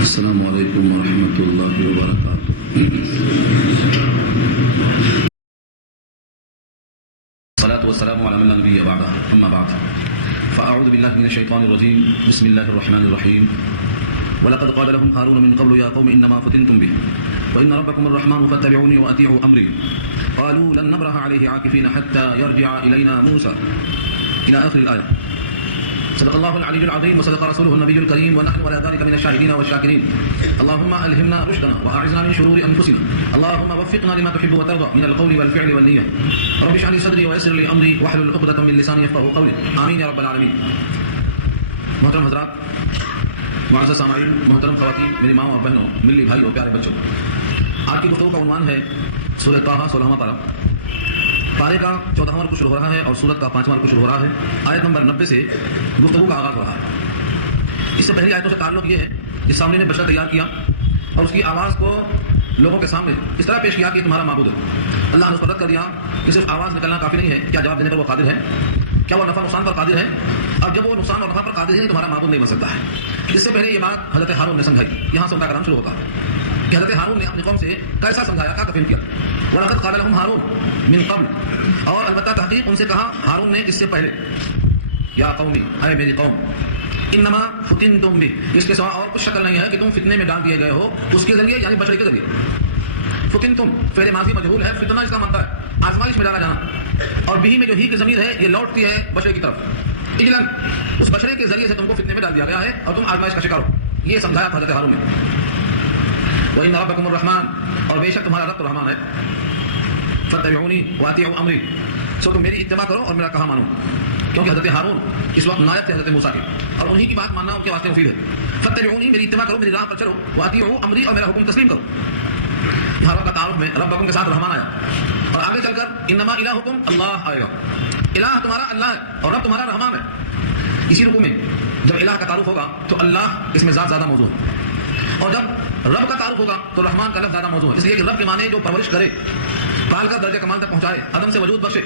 السلام علیکم ورحمۃ اللہ وبرکاتہ. الصلاة والسلام على من لا نبي بعده أما بعد فأعوذ بالله من الشيطان الرجيم. بسم الله الرحمن الرحيم. ولقد قال لهم هارون من قبل يا قوم إنما فتنتم به وإن ربكم الرحمن فاتبعوني وأطيعوا أمري قالوا لن نبرح عليه عاكفين حتى يرجع إلينا موسى إلى آخر الآية. صدق الله العلي العظيم وصدق رسوله النبي الكريم ونحن على ذلك من الشاهدين والشاكرين. اللهم ألهمنا رشدنا وأعذنا من شرور أنفسنا. اللهم وفقنا لما تحب وترضى من القول والفعل والنية. رب اشرح لي صدري ويسر لي أمري واحلل عقدة من لساني يفقهوا قولي. آمين يا رب العالمين. محترم حضرات، معزز سامعین، محترم خواتین، میری ماں اور بہنوں، ملی بھائی اور پیارے بچوں، آج کی گفتگو کا عنوان ہے سورۃ طٰہٰ 16واں پارہ. پارے کا 14واں رکوع شروع ہو رہا ہے اور سورت کا 5واں رکوع شروع ہو رہا ہے. آیت نمبر 90 سے گفتگو کا آغاز ہو رہا ہے. اس سے پہلی آیتوں سے تعلق یہ ہے کہ سامنے نے بشر تیار کیا اور اس کی آواز کو لوگوں کے سامنے اس طرح پیش کیا کہ تمہارا معبود ہے. اللہ نے اس پر رد کر دیا کہ صرف آواز نکلنا کافی نہیں ہے، کیا جواب دینے پر وہ قادر ہے؟ کیا وہ نفع نقصان پر قادر ہے؟ اور جب وہ نقصان اور نفع پر قادر ہے تمہارا معبود نہیں بن سکتا ہے. اس سے پہلے یہ بات حضرت ہارون نے سمجھائی. یہاں سے ان کا کلام شروع ہوتا ہے کہ حضرت ہارون نے اپنی قوم سے کیسا سمجھایا، کیا تفہیم کیا. وَلَقَدْ قَالَ لَهُمْ هَارُونَ مِن قَبْلُ، اور البتہ تحقیق ان سے کہا ہارون نے اس سے پہلے، یا قومی، اے میری قوم، انما فتنتم بہ، اس کے سوا اور کچھ شکل نہیں ہے کہ تم فتنے میں ڈال دیے گئے ہو اس کے ذریعے، یعنی بشری کے ذریعے. فتنتم فعل ماضی مجہول ہے، فتنہ اس کا مطلب ہے آزمائش میں ڈالا جانا، اور بھی میں جو ہی کی ضمیر ہے یہ لوٹتی ہے بشرے کی طرف. اجلن، اس بشرے کے ذریعے سے تم کو فتنے میں ڈال دیا گیا ہے اور تم آزمائش کا شکار ہو. یہ سمجھایا تھا حضرت ہارون نے. وَإِنَّ رَبَّكُمُ الرَّحْمَٰنُ، اور بے شک تمہارا رب تو رحمان ہے. فَاتَّبِعُونِي وَأَطِيعُوا أَمْرِي، سو تم میری اتباع کرو اور میرا کہا مانو. کیونکہ حضرت ہارون اس وقت نائب تھے حضرت موسیٰ کے، اور انہی کی بات ماننا ان کے واسطے مفید ہے. فَاتَّبِعُونِی، میری اتباع کرو، میری راہ پر چلو. وَأَطِيعُوا أَمْرِی، اور میرا حکم تسلیم کرو. یہاں رب کا تعارف میں ربکم کے ساتھ رحمان آیا، اور آگے چل کر انما الہکم اللہ آئے گا. الہ تمہارا اللہ ہے اور رب تمہارا رحمان ہے. اسی رکوع میں جب الہ کا تعارف ہوگا تو اللہ اس میں ذات زیادہ موضوع ہے، اور جب رب کا تعارف ہوگا تو رحمان کا لفظ زیادہ موضوع ہے. اس لیے کہ رب کے معنی جو پرورش کرے، پال کر درجہ کمال تک پہنچائے، عدم سے وجود بخشے،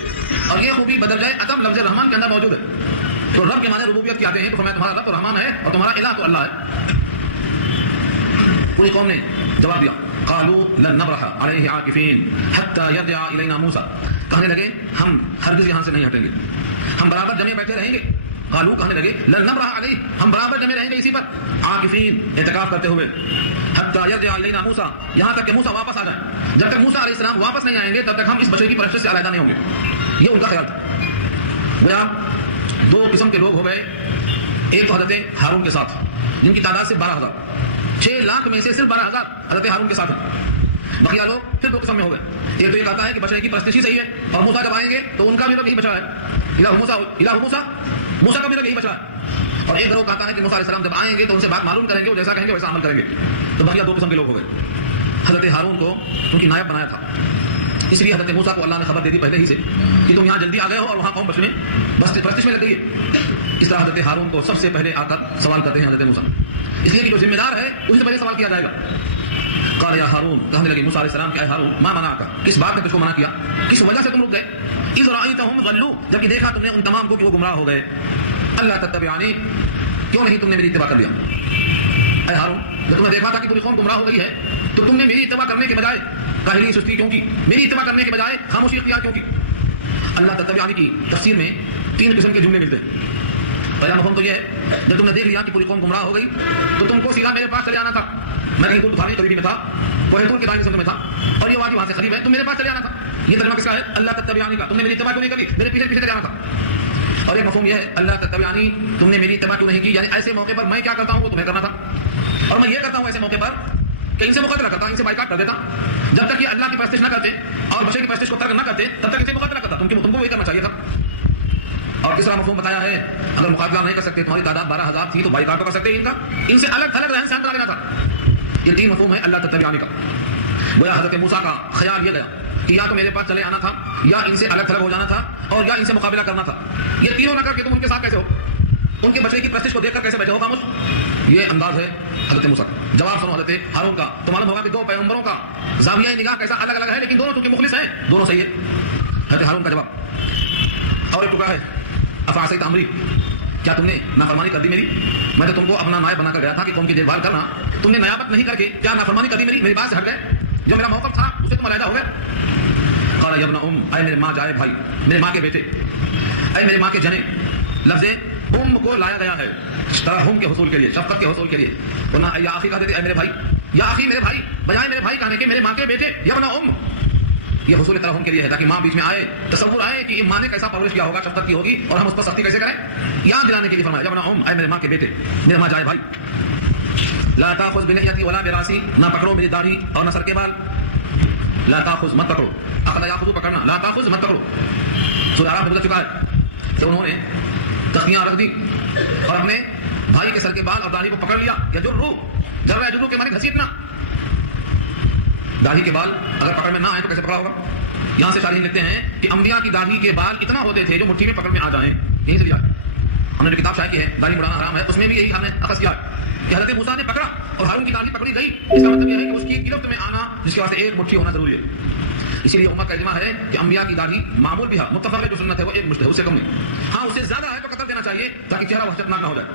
اور یہ خوبی بدرجہ عدم لفظ رحمان کے اندر موجود ہے. تو رب کے معنی ربوبیت کے آتے ہیں، تو فرمایا تمہارا رب تو رحمان ہے اور تمہارا الہ تو اللہ ہے. پوری قوم نے جواب دیا، قالوا لن نبرح علیہ عاکفین حتی یرجع الینا موسیٰ، کہنے لگے ہم ہرگز یہاں سے نہیں ہٹیں گے، ہم برابر جمے بیٹھے رہیں گے. قالوا، کہنے لگے، لن نبرح علیہ، ہم برابر جمے رہیں گے اسی پر، عاکفین، اعتکاف کرتے ہوئے، حتی یرجع الینا موسیٰ، یہاں تک کہ موسیٰ واپس آ جائیں. جب تک موسیٰ علیہ السلام واپس نہیں آئیں گے تب تک ہم اس بشر کی پرستش سے علیحدہ نہیں ہوں گے. یہ ان کا خیال تھا. گویا دو قسم کے لوگ ہو گئے. ایک تو حضرت ہارون کے ساتھ، جن کی تعداد صرف 12,000، 6 لاکھ میں سے صرف 12,000 حضرت ہارون کے ساتھ ہیں. بقیہ لوگ پھر دو قسم میں ہو گئے. ایک تو یہ کہتا ہے کہ بشر کی پرستش ہی صحیح ہے، اور موسیٰ جب آئیں گے تو ان کا بھی رب یہی بچا ہے، الہ موسیٰ، موسیٰ کا بھی رب یہی بچا ہے. اور ایک گروہ کہتا ہے کہ موسیٰ علیہ السلام جب آئیں گے تو ان سے بات معلوم کریں گے، وہ جیسا کہیں گے ویسا عمل کریں گے. تو بقیہ دو قسم کے لوگ ہو گئے. حضرت ہارون کو ان کی نائب بنایا تھا، اس لیے حضرت موسیٰ کو اللہ نے خبر دے دی پہلے ہی سے کہ تم یہاں جلدی آ گئے ہو اور وہاں قوم پرستش میں لگ گئی ہے. اس طرح حضرت ہارون کو سب سے پہلے آ کر سوال کرتے ہیں حضرت موسیٰ، اس لیے کہ جو ذمہ دار ہے اسی سے پہلے سوال کیا جائے گا. قال یا ہارون، کہنے لگے موسیٰ علیہ السلام کہ اے ہارون، ما منعک، کس بات نے تجھ کو منع کیا، کس وجہ سے تم رک گئے، اذ رأیتہم ضلوا، جبکہ دیکھا تم نے ان تمام کو کہ وہ گمراہ ہو گئے، اللہ تتبعنی، کیوں نہیں تم نے میری اتباع کر لیا. اے ہارون، جب تم نے دیکھا تھا کہ پوری قوم گمراہ ہو گئی ہے تو تم نے میری اتباع کرنے کے بجائے کاہلی سستی کیوں کی، میری اتباع کرنے کے بجائے خاموشی اختیار کیوں کی. اللہ تتبعنی کی تفسیر میں 3 قسم کے جملے ملتے ہیں. پہلا مفہوم تو یہ ہے، جب تم نے دیکھ لیا کہ پوری قوم گمراہ ہو گئی تو تم کو سیدھا میرے پاس چلے آنا تھا. میں کہیں دور تھاری قریبی میں تھا، کوہ طور کے دائیں میں تھا، اور یہ وادی وہاں سے قریب ہے، تم میرے پاس چلے آنا تھا. یہ ترجمہ کس کا ہے؟ اللہ تتبعنی کا. تم نے میری اتباع کیوں نہیں کری، میرے پیچھے پیچھے چلے آنا تھا. اور ایک مفہوم یہ ہے، اللہ تتبعنی، تم نے میری اتباع کیوں نہیں کی، یعنی ایسے موقع پر میں کیا کرتا ہوں وہ تمہیں کرنا تھا، اور میں یہ کرتا ہوں ایسے موقع پر کہ ان سے مقابلہ کرتا، ان سے بائیکاٹ کر دیتا. جب تک یہ اللہ کی پرستش نہ کرتے اور بشر کی پرستش کو ترک نہ کرتے تب تک ان سے مقابلہ کرتا. تم کو وہی کرنا چاہیے تھا. اور تیسرا مفہوم بتایا ہے، اگر مقابلہ نہیں کر سکتے، تمہاری تعداد 12,000 تھی تو بائیکاٹ تو کر سکتے ان کا، ان سے الگ تھلگ رہن سہن کرا لینا تھا. یہ 3 مفہوم ہے اللہ تتبعنی کا. گویا حضرت موسیٰ کا خیال یہ گیا کہ یا تو میرے پاس چلے آنا تھا، یا ان سے الگ تھلگ ہو جانا تھا، اور یا ان سے مقابلہ کرنا تھا. یہ تینوں نہ کر کے تم ان کے ساتھ کیسے ہو، ان کے بچے کی پرستش کو دیکھ کر کیسے بیٹھے ہو خاموش. یہ انداز ہے حضرت موسیٰ. جواب سنو حضرت ہارون کا، تو معلوم ہوگا کہ 2 پیغمبروں کا زاویہ نگاہ کیسا الگ الگ ہے، لیکن دونوں چونکہ مخلص ہیں دونوں صحیح ہے. حضرت ہارون کا جواب اور ایک ٹکڑا ہے، افعصیت امری، کیا تم نے نافرمانی کر دی میری، میں تو تم کو اپنا نائب بنا کر گیا تھا کہ قوم کی دیکھ بھال کرنا. تم نے نیابت نہیں کر کے کیا نافرمانی کر دی میری بات سے ہٹ گئے. جو میرا موقف تھا اسے تم علیحدہ ہو گئے. قال یا ابن اے میرے ماں جائے بھائی، میرے ماں کے بیٹے، اے میرے ماں کے جنے. لفظ کو لایا گیا ہے ترحم کے حصول کے لیے، شفقت کے حصول کے لیے. ورنہ یا اخی کہتے تھے اے میرے بھائی، یا اخی میرے بھائی، بجائے میرے بھائی کہنے کے میرے ماں کے بیٹے یا ابن یہ حصول ترحم کے لیے ہے، تاکہ ماں بیچ میں آئے، تصور آئے کہ ماں نے کیسا پرورش کیا ہوگا، شفقت کی ہوگی، اور ہم اس پر سختی کیسے کریں. یاد دلانے کے لیے فرمایا یا ابن اے میرے ماں کے بیٹے، میرے ماں جائے بھائی. لا تاخذ بلحیتی ولا براسی، نہ پکڑو میری داڑھی اور نہ سر کے بال. لا تاخذ مت پکڑو، اخذ یاخذ پکڑنا، لا تاخذ مت پکڑو. سورہ اعراف میں گزر چکا ہے کہ انہوں نے تختیاں رکھ دی اور اپنے بھائی کے سر کے بال اور داڑھی کو پکڑ لیا. جرو کے معنی گھسیٹنا. داڑھی کے بال اگر پکڑ میں نہ آئے تو کیسے پکڑا ہوگا؟ یہاں سے شارحین لکھتے ہیں کہ انبیاء کی داڑھی کے بال اتنا ہوتے تھے جو مٹھی میں پکڑ میں آ جائیں. یہی سے لیا ہم نے جو کتاب شائع کی ہے داڑھی بڑھانا حرام ہے، اس میں بھی یہی ہم نے اخذ کیا کہ حضرت موسیٰ نے پکڑا اور ہارون کی داڑھی پکڑی گئی. اس کا مطلب یہ ہے کہ اس کی گرفت میں آنا جس کے واسطے ایک مٹھی ہونا ضروری ہے. اسی لیے امت کا اجماع ہے کہ انبیاء کی داڑھی معمول بھی ہے، متفق ہے، جو سنت ہے وہ ایک مشت ہے، اس سے کم نہیں. ہاں اس سے زیادہ ہے تو قطر دینا چاہیے تاکہ چہرہ وحشتناک نہ ہو جائے.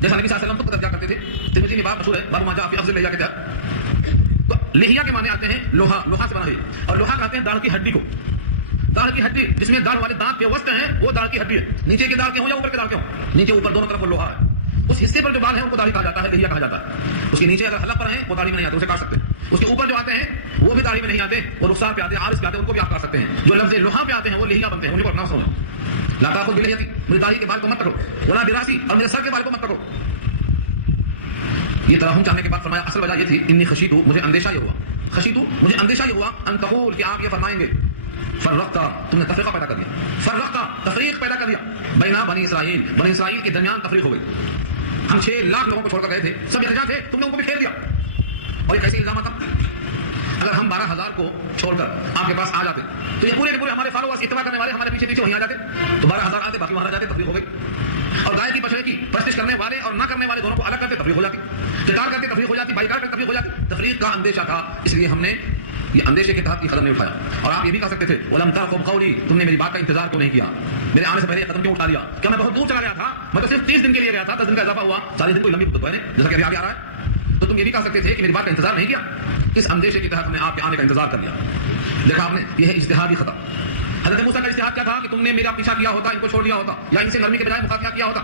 جیسا نبی صلی اللہ علیہ وسلم تو قطر کیا کرتے تھے. ترمذی میں بات مشہور ہے باب ما جاء فی افضل اللحیہ کے تحت. تو لحیہ کے معنی آتے ہیں لوہا، لوہا سے بنا ہے، اور لوہا کہتے ہیں داڑھ کی ہڈی کو. داڑھ کی ہڈی جس میں داڑھ والے دانت کے وسط ہیں وہ داڑھ کی ہڈی ہے. نیچے کے داڑھ کے ہوں یا اوپر کے داڑھ کے ہوں، نیچے اوپر دونوں طرف وہ لوہا ہے. اس حصے پر جو بال ہیں ان کو داڑھی کہا جاتا ہے، لحیہ کہا جاتا ہے. اس کے نیچے اگر حلق پر ہیں وہ داڑھی میں نہیں آتے، اسے کاٹ سکتے ہیں. اس کے اوپر جو آتے ہیں وہ بھی داڑھی میں نہیں آتے، وہ رخسار پہ آتے ہیں، عارض پہ آتے ہیں، ان کو بھی آپ کاٹ سکتے ہیں. جو لفظ لوہا پہ آتے ہیں وہ لحیہ بنتے ہیں، انہیں کو اپنا سمجھو. لا تاخذ بلحیتی، میری داڑھی کے بال کو مت پکڑو، ولا براسی، اور میرے سر کے بال کو مت پکڑو. یہ ترحم چاہنے کے بعد فرمایا اصل وجہ یہ تھی انی خشیت، مجھے اندیشہ یہ ہوا، خشیت مجھے اندیشہ یہ ہوا ان تقول کہ آپ یہ فرمائیں گے فرقتا، تم نے تفریقہ پیدا کر دیا، فرقتا تفریق پیدا کر دیا بینا بنی اسرائیل کے درمیان تفریق ہو گئی. ہم 6 لاکھ لوگوں کو چھوڑ کر گئے تھے، سب احتجاج تھے، تم نے ان کو بھی پھیر دیا. اور یہ کیسے الزام تھا؟ اگر ہم 12,000 کو چھوڑ کر آپ کے پاس آ جاتے تو یہ پورے کے پورے ہمارے فالوورز اتباع کرنے والے ہمارے پیچھے پیچھے وہیں آ جاتے، تو 12,000 آتے، باقی وہاں آ جاتے، تفریق ہو گئی. اور گائے کی بچڑے کی پرستش کرنے والے اور نہ کرنے والے دونوں کو الگ کرتے، تفریق ہو جاتی. قتال کرتے تفریق ہو جاتی، بائیکاٹ کرتے تفریق ہو جاتی. تفریق کا اندیشہ تھا، اس لیے ہم نے یہ اندیشے کے تحت یہ قدم نہیں اٹھایا. اور آپ یہ بھی کہہ سکتے تھے ولم ترقب قولی، تم نے میری بات کا انتظار کیوں نہیں کیا، میرے آنے سے پہلے قدم کیوں اٹھا لیا؟ کیا میں بہت دور چلا گیا تھا؟ میں تو صرف 30 دن کے لیے گیا تھا، 10 دن کا اضافہ ہوا، 40 دن کوئی لمبی مدت ہے جیسا کہ ابھی آگے آ رہا ہے. تو تم یہ بھی کہہ سکتے تھے کہ میری بات کا انتظار نہیں کیا. کس اندیشے کے تحت ہم نے آپ کے آنے کا انتظار کر لیا؟ دیکھا آپ نے، یہ ہے اجتہادی خطا. حضرت موسیٰ کا اجتہاد کیا تھا کہ تم نے میرا پیچھا کیا ہوتا، ان کو چھوڑ دیا ہوتا، یا ان سے نرمی کے بجائے مقابلہ کیا ہوتا.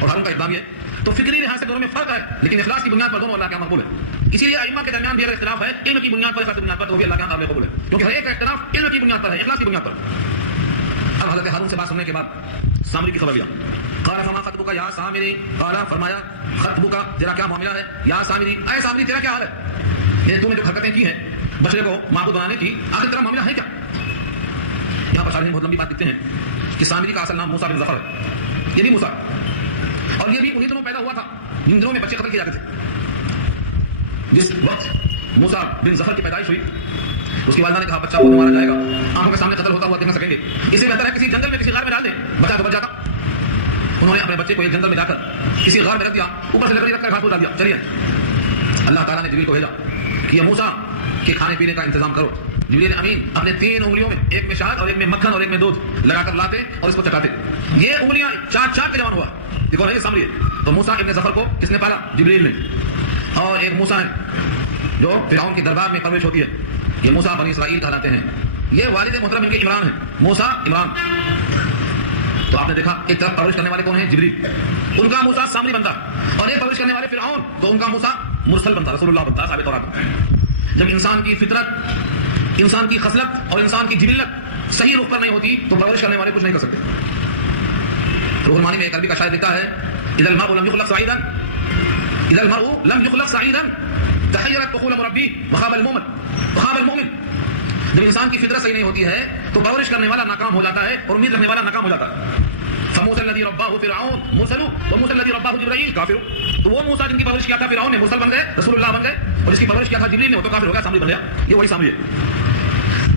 اور ہارون کا اقدام یہ تو فکری لحاظ سے دونوں میں فرق ہے، لیکن اخلاص کی بنیاد پر دونوں اللہ کے یہاں مقبول ہے. اسی لیے ائمہ کے درمیان بھی اگر اختلاف ہے علم کی بنیاد پر، بنیاد پر، تو بھی اللہ کے یہاں قبول ہے، کیونکہ ہر ایک اختلاف علم کی بنیاد پر ہے، اخلاص کی بنیاد پر. اب حضرت ہارون سے بات سننے کے بعد سامری کی خبر لیا. قال فما خطبک یا سامری، قال فرمایا خطبک، تیرا کیا معاملہ ہے، یا سامری، اے سامری تیرا کیا حال ہے؟ یہ تو نے جو حرکتیں کی ہیں بچڑے کو معبود بنانے کی، آخر تیرا معاملہ ہے کیا؟ یہاں پر شارحین بہت لمبی بات لکھتے ہیں کہ سامری کا اصل نام موسیٰ بن ظفر ہے. یہ بھی موسیٰ اور یہ بھی انہی دنوں پیدا ہوا تھا جن دنوں میں بچے قتل کیے جاتے تھے. جس وقت موسیٰ بن ظفر کی پیدائش ہوئی اس کی والدہ نے کہا بچہ کو مارا جائے گا، آنکھوں کے سامنے قتل ہوتا ہوا دیکھ نہ سکیں گے، اس سے بہتر ہے کسی جنگل میں کسی غار میں ڈال دیں، بچہ تو بچ جاتا. انہوں نے اپنے بچے کو ایک جنگل میں جا کر کسی غار میں رکھ دیا، اوپر سے لکڑی رکھ کر گھاس ڈال دیا. چلیے اللہ تعالیٰ نے جبریل کو بھیجا کہ یہ موسیٰ کے کھانے پینے کا انتظام کرو. جبریل امین اپنے 3 انگلیوں میں، ایک میں شہد اور ایک میں مکھن اور ایک میں دودھ لگا کر لاتے اور اس کو چٹاتے. یہ انگلیاں 4 کے جوان ہوا. دیکھو یہ سامنے. تو موسیٰ ابن ظفر کو کس نے پالا؟ جبریل نے. اور ایک موسیٰ ہے جو فرعون کی دربار میں پرورش ہوتی ہے، یہ موسیٰ بنی اسرائیل کہلاتے ہیں. یہ والد محترم ان کے عمران ہیں، موسیٰ عمران. تو آپ نے دیکھا ایک طرف پرورش کرنے والے کون ہیں؟ جبریل، ان کا موسیٰ سامری بنتا، اور ایک پرورش کرنے والے فرعون تو ان کا موسیٰ مرسل بنتا، رسول اللہ بنتا، صاحب تورات. جب انسان کی فطرت، انسان کی خصلت اور انسان کی جبلت صحیح رخ پر نہیں ہوتی تو پرورش کرنے والے کچھ نہیں کر سکتے. روح المانی میں ایک عربی کا شاعر لکھتا ہے اذا المرء لم يخلق سعيدا، اذا المرء لم يخلق سعيدا تحيرت طفول مربی وخاب المؤمن. جب انسان کی فطرت صحیح نہیں ہوتی ہے تو پرورش کرنے والا ناکام ہو جاتا ہے اور امید رکھنے والا ناکام ہو جاتا ہے. فموسى الذي رباه فرعون مرسل وموسى الذي رباه جبرائيل کافر. تو وہ موسیٰ جن کی پرورش کیا تھا فرعون نے، مرسل بن گئے، رسول اللہ بن گئے، اور جس کی پرورش کیا تھا جبریل نے وہ تو کافر ہو گیا، سامری بن گیا. یہ وہی سامری ہے.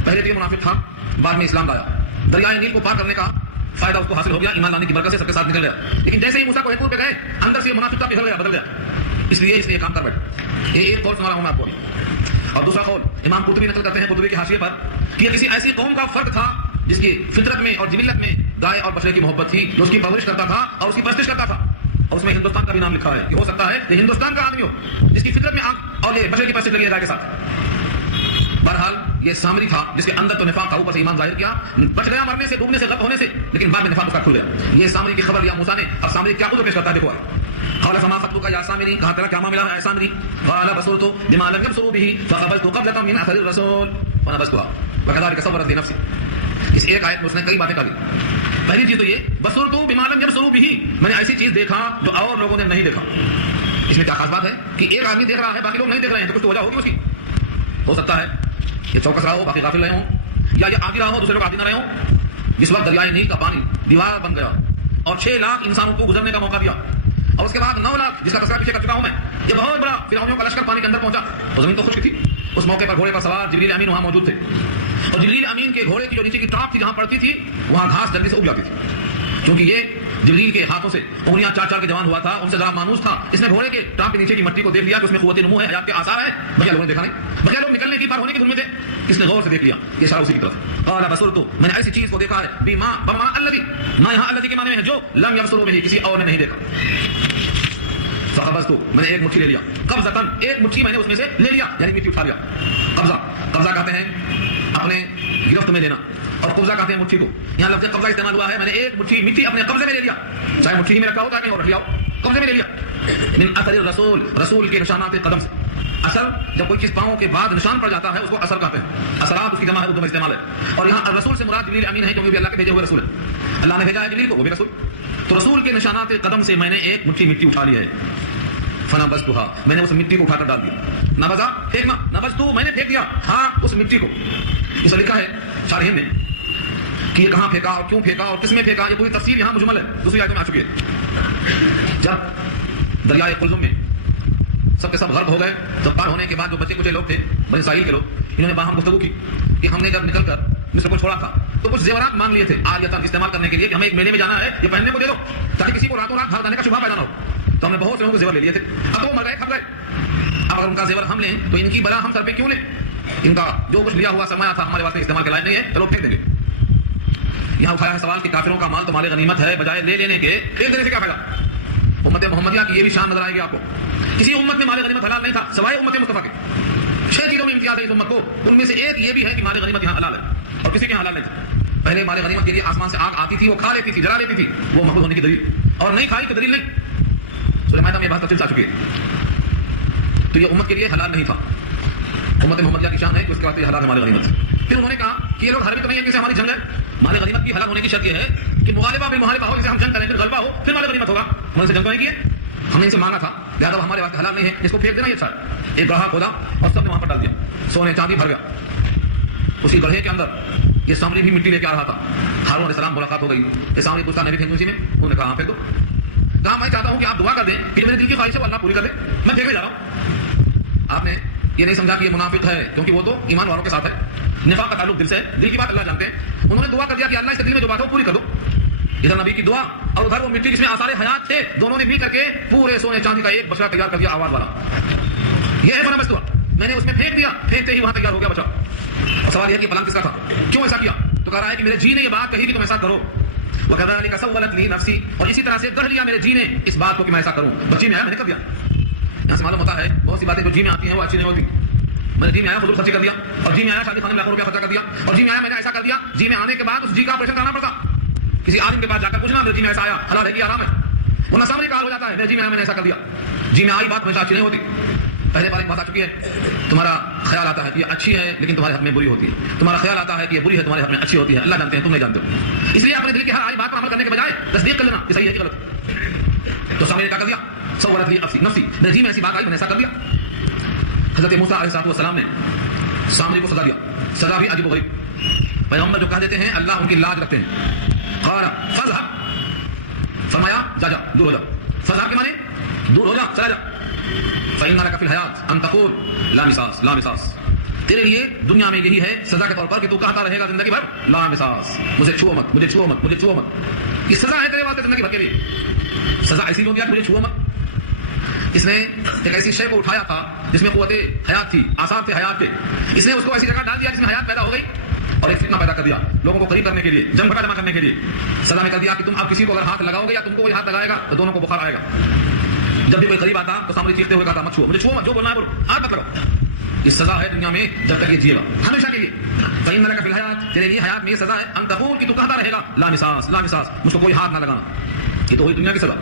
پہلے تو یہ منافق تھا، بعد میں اسلام لایا، دریائے نیل کو پار کرنے کا فائدہ اس کو حاصل ہو گیا، ایمان لانے کی برکت سے سب کے ساتھ نکل گیا. لیکن جیسے ہی موسیٰ کو حیطور پہ گئے اندر سے یہ منافقہ پگھل گیا، بدل گیا. اس لیے یہ کام کر بیٹھے. یہ ایک قول سنا رہا ہوں میں آپ کو. اور دوسرا قول امام قرطبی نقل کرتے ہیں قرطبی کے حاشیے پر کہ کسی ایسی قوم کا فرد تھا جس کی فطرت میں اور جبلت میں گائے اور بچڑے کی محبت تھی، جو اس کی پرورش کرتا تھا اور اس کی پرستش کرتا تھا. اور اس میں ہندوستان کا بھی نام لکھا ہے کہ ہو سکتا ہے کہ ہندوستان کا آدمی ہو جس کی فطرت میں آنکھ اور یہ بشر کی پیسے لگی رائے کے ساتھ۔ بہرحال یہ سامری تھا جس کے اندر تو نفاق تھا، اوپر سے ایمان ظاہر کیا، بچ گیا مرنے سے، ڈوبنے سے، غرق ہونے سے، لیکن بعد میں نفاق اس کا کھل گیا۔ یہ سامری کی خبر لیا موسیٰ نے، اب سامری کیا عذر پیش کرتا ہے دیکھو۔ قال فما خطبك يا سامري، کہا تیرا کیا معاملہ ہے اے سامری؟ قال بصرت بما لم يبصروا به فقبلت قبلة من اثر الرسول ونبذتها وكذلك صورت لي نفسي۔ اس ایک آیت میں اس نے کئی باتیں کہی۔ پہلی چیز تو یہ بصرت بما لم يبصروا به، میں نے ایسی چیز دیکھا جو اور لوگوں نے نہیں دیکھا۔ اس میں کیا خاص بات ہے کہ ایک آدمی دیکھ رہا ہے باقی لوگ نہیں دیکھ رہے ہیں، تو کچھ تو وجہ ہوگی اس کی۔ ہو سکتا ہے یہ چوکس رہا ہو باقی غافل رہے ہوں، یا یہ آدھی رہا ہو دوسرے لوگ آدھی نہ رہے ہوں۔ جس وقت دریائے نیل کا پانی دیوار بن گیا اور 6 لاکھ انسانوں کو گزرنے کا موقع دیا، اور اس کے بعد 9 لاکھ جس کا تذکرہ پیچھے کر چکا ہوں میں، یہ بہت بڑا فرعونیوں کا لشکر پانی کے اندر پہنچا، اور زمین تو خشک تھی۔ اس موقع پر گھوڑے پر سوار جبریل امین وہاں موجود تھے، اور جبریل امین کے گھوڑے کی جو نیچے کی ٹاپ تھی جہاں پڑتی تھی وہاں گھاس جلدی سے اگ جاتی تھی، کیونکہ یہ جبریل کے ہاتھوں سے انگلیاں 4 کے جوان ہوا تھا، ان سے ذرا مانوس تھا۔ اس نے گھوڑے کے ٹاپ کے نیچے کی مٹی کو دیکھ لیا کہ اس میں قوت نمو ہے، حیات کے آثار ہیں۔ بقیہ لوگوں نے دیکھا نہیں، بقیہ لوگ نکلنے کی پار ہونے کی دھن میں تھے۔ کس نے غور سے دیکھ لیا، یہ اشارہ اسی کی طرف۔ قال بصرت، میں نے ایسی چیز کو دیکھا ہے بما الذی، ما یہاں الذی کے معنی میں ہے جو، لم یبصروا به، کسی اور نے نہیں دیکھا۔ فقبضت، میں نے ایک مٹھی لے لیا، قبضۃ، ایک مٹھی میں نے اس میں سے لے لیا، یعنی مٹھی اٹھا لیا۔ قبضہ کہتے ہیں اپنے گرفت میں لینا، اور قبضہ کہتے ہیں مٹھی کو۔ یہاں لفظ قبضہ استعمال ہوا ہے، میں نے ایک مٹھی مٹی اپنے قبضے میں لے لیا، چاہے مٹھی میں رکھا ہو کہیں اور رکھ لیا ہو، قبضے میں لے لیا۔ من اثر الرسول، رسول کے نشانات قدم سے۔ اثر جب کوئی چیز پاؤں کے بعد نشان پڑ جاتا ہے اس کو اثر کہتے ہیں۔ اثرات اس کی جمع ہے، اردو میں استعمال ہے۔ اور یہاں الرسول سے مراد جبریل امین ہے، کیونکہ وہ اللہ کے بھیجے ہوئے رسول ہے، اللہ نے بھیجا ہے جبریل کو، وہ بھی رسول۔ تو رسول کے نشانات قدم سے میں نے ایک مٹھی مٹی اٹھا لی ہے۔ فنبذتها، میں نے اس مٹی کو اٹھا کر ڈال دیا۔ نبذا پھینکنا، نبذتو میں نے پھینک دیا، ہاں اس مٹی کو۔ اس میں لکھا ہے شارحین نے کہ یہ کہاں پھینکا اور کیوں پھینکا اور کس میں پھینکا، یہ پوری تفصیل یہاں مجمل ہے، دوسری آیتوں میں آ چکی ہے۔ جب دریائے قلزم میں سب کے سب غرق ہو گئے، تو پار ہونے کے بعد جو بچے کچھ لوگ تھے بنی اسرائیل کے لوگ، انہوں نے باہم گفتگو کی کہ ہم نے جب نکل کر مصر کو چھوڑا تھا تو کچھ زیورات مانگ لیے تھے آلیتاً استعمال کرنے کے لیے کہ ہمیں ایک میلے میں جانا ہے، یہ پہننے کو دے دو تاکہ کسی کو راتوں رات بھاگ جانے کا شبہ پیدا نہ ہو۔ تو ہم نے بہت سے لوگوں کو زیور لے لیے تھے، اب تو وہ مر گئے، کھپ گئے۔ اب اگر ان کا زیور ہم لیں تو ان کی بلا ہم سر پہ کیوں لیں؟ ان کا جو کچھ لیا ہوا سرمایہ تھا ہمارے واسطے استعمال کے لائق نہیں ہے، چلو پھینک دیں گے۔ یہاں اٹھایا ہے سوال کہ کافروں کا مال تو مال غنیمت ہے، بجائے لے لینے کے پھینک دینے سے کیا فائدہ؟ امت محمدیہ کی یہ بھی شان نظر آئے گی آپ کو۔ کسی امت میں مال غنیمت حلال نہیں تھا سوائے امت مصطفیٰ کے۔ 6 چیزوں میں امتیاز ہے اس امت کو، ان میں سے ایک یہ بھی ہے کہ مال غنیمت یہاں حلال ہے اور کسی کے حلال نہیں تھا۔ پہلے مال غنیمت کے لیے آسمان سے آگ آتی تھی، وہ کھا لیتی تھی، جلا لیتی تھی، وہ محفوظ ہونے کی دلیل، اور نہیں کھائی تو دلیل نہیں۔ سورہ مائدہ میں یہ بات تفصیل سے آ چکی ہے۔ تو یہ امت کے لیے حلال نہیں تھا، امت محمدیہ کی شان ہے کہ اس کے بعد یہ حلال ہے مال غنیمت۔ پھر انہوں نے کہا کہ یہ لوگ حربی تو نہیں ہے، کیسے ہماری جنگ ہے، مال غنیمت کی حلال ہونے کی شرط یہ ہے کہ مغالبہ بھی محاربہ ہو، جسے ہم جنگ کریں پھر غلبہ ہو پھر مال غنیمت ہوگا۔ انہوں نے سے جنگ تو نہیں کی ہے، ہم نے ان سے مانگا تھا، لہٰذا ہمارے واسطے حلال نہیں ہے، اس کو پھینک دینا ہی اچھا ہے۔ ایک گڑھا کھودا اور سب نے وہاں پر ڈال دیا، سونے چاندی بھر گیا۔ اسی گڑھے کے اندر یہ سامری بھی مٹی لے کے آ رہا تھا، ہارون علیہ السلام ملاقات ہو گئی، یہ سامری پوچھتا میں بھی پھینکوں اسی میں، انہوں نے کہا ہاں پھینک دو۔ کہا میں چاہتا ہوں کہ آپ دعا کر دیں کہ جو میرے دل کی خواہش ہے وہ اللہ پوری کر دے، میں پھینکنے جا رہا ہوں۔ آپ نے یہ نہیں سمجھا کہ یہ منافق ہے، کیونکہ وہ تو ایمان والوں کے ساتھ ہے، نفاق کا تعلق دل سے ہے، دل کی بات اللہ جانتے ہیں۔ انہوں نے دعا کر دیا کہ اللہ اس کے دل میں جو بات ہے وہ پوری کر دو۔ ادھر نبی کی دعا اور ادھر وہ مٹی جس میں آثار حیات تھے، دونوں نے مل کر کے پورے سونے چاندی کا ایک بچڑا تیار کر دیا آواز والا۔ یہ ہے بنا بستوا، میں نے اس میں پھینک دیا، پھینکتے ہی وہاں تیار ہو گیا بچہ۔ اور سوال یہ کہ پلان کس کا تھا، کیوں ایسا کیا؟ تو کہہ رہا ہے کہ میرے جی نے یہ بات کہی کہ تم ایسا کرو، وَكَذَلِكَ سَوَّلَتْ لِي نَفْسِي، اور اسی طرح سے گڑھ لیا میرے جی نے اس بات کو کہ میں ایسا کروں۔ بچی میں آیا میں نے کر دیا۔ یہاں سے معلوم ہوتا ہے بہت سی باتیں جو جی میں آتی ہیں وہ اچھی نہیں ہوتی۔ میں نے جی میں آیا فضول خرچی کر دیا، اور جی میں آیا شادی خانے میں لاکھوں روپیہ خرچہ کر دیا، اور جی میں آیا میں نے ایسا کر دیا۔ جی میں آنے کے بعد اس جی کا آپریشن کرانا پڑتا، کسی عالم کے پاس جا کر پوچھنا میرے جی میں ایسا آیا، حلال ہے کہ حرام ہے، ورنہ سامنے کا حال ہو جاتا ہے میرے جی میں آیا میں نے ایسا کر دیا۔ جی میں آئی بات ہمیشہ اچھی نہیں ہوتی۔ پہلے بار ایک بات آ چکی ہے، تمہارا خیال آتا ہے کہ یہ اچھی ہے لیکن تمہارے حق میں بری ہوتی ہے، تمہارا خیال آتا ہے کہ یہ بری ہے تمہارے حق میں اچھی ہوتی ہے، اللہ جانتے ہیں تم نہیں جانتے ہو۔ اس لیے اپنے دل کی ہر آئی بات پر عمل کرنے کے بجائے تصدیق کر لینا کہ صحیح ہے کہ غلط۔ تو سامنے نے کیا کر دیا، سولت لی نفسی، میرے جی میں ایسی بات آئی میں نے ایسا کر دیا۔ حضرت موسیٰ علیہ السلام نے سامری کو سزا دیا، سزا بھی عجیب و غریب۔ پیغمبر جو کہہ دیتے ہیں اللہ ان کی لاج رکھتے ہیں۔ قال فاذهب، فرمایا جا جا دور ہو جا، فاذهب کے معنی دور ہو جا، چلا جا۔ فإن لك في الحياة أن تقول لا مساس لا مساس، تیرے لیے دنیا میں یہی ہے سزا کے طور پر کہ تو کہتا رہے گا زندگی بھر لا مساس، مجھے چھو مت، مجھے چھو مت، مجھے چھو مت۔ یہ سزا ہے تیرے واسطے زندگی بھر کے لیے۔ سزا ایسی کیوں دیا کہ مجھے چھو مت؟ اس نے ایک ایسی شے کو اٹھایا تھا جس میں قوت حیات تھی، آثار تھے حیات کے، اس نے اس کو ایسی جگہ ڈال دیا جس میں حیات پیدا ہو گئی، اور ایک فتنہ پیدا کر دیا لوگوں کو قریب کرنے کے لیے، جمع جمع کرنے کے لیے سزا میں کر دیا کہ تم اب کسی کو اگر ہاتھ لگاؤ گے یا تم کو کوئی ہاتھ لگائے گا تو دونوں کو بخار آئے گا. جب بھی کوئی قریب آتا تو سامنے چیختے ہوئے کہتا مت چھو، مجھے چھو مت، جو بولنا ہے بولو، ہاتھ مت لگاؤ. یہ سزا ہے دنیا میں جب تک یہ جیے گا ہمیشہ کے لیے. فإن لك في الحیات، تیرے لیے حیات میں یہ سزا ہے ان تقول کہ تو کہتا رہے گا لا مساس لا مساس، مجھ کو کوئی ہاتھ نہ لگانا. یہ تو ہوئی دنیا کی سزا،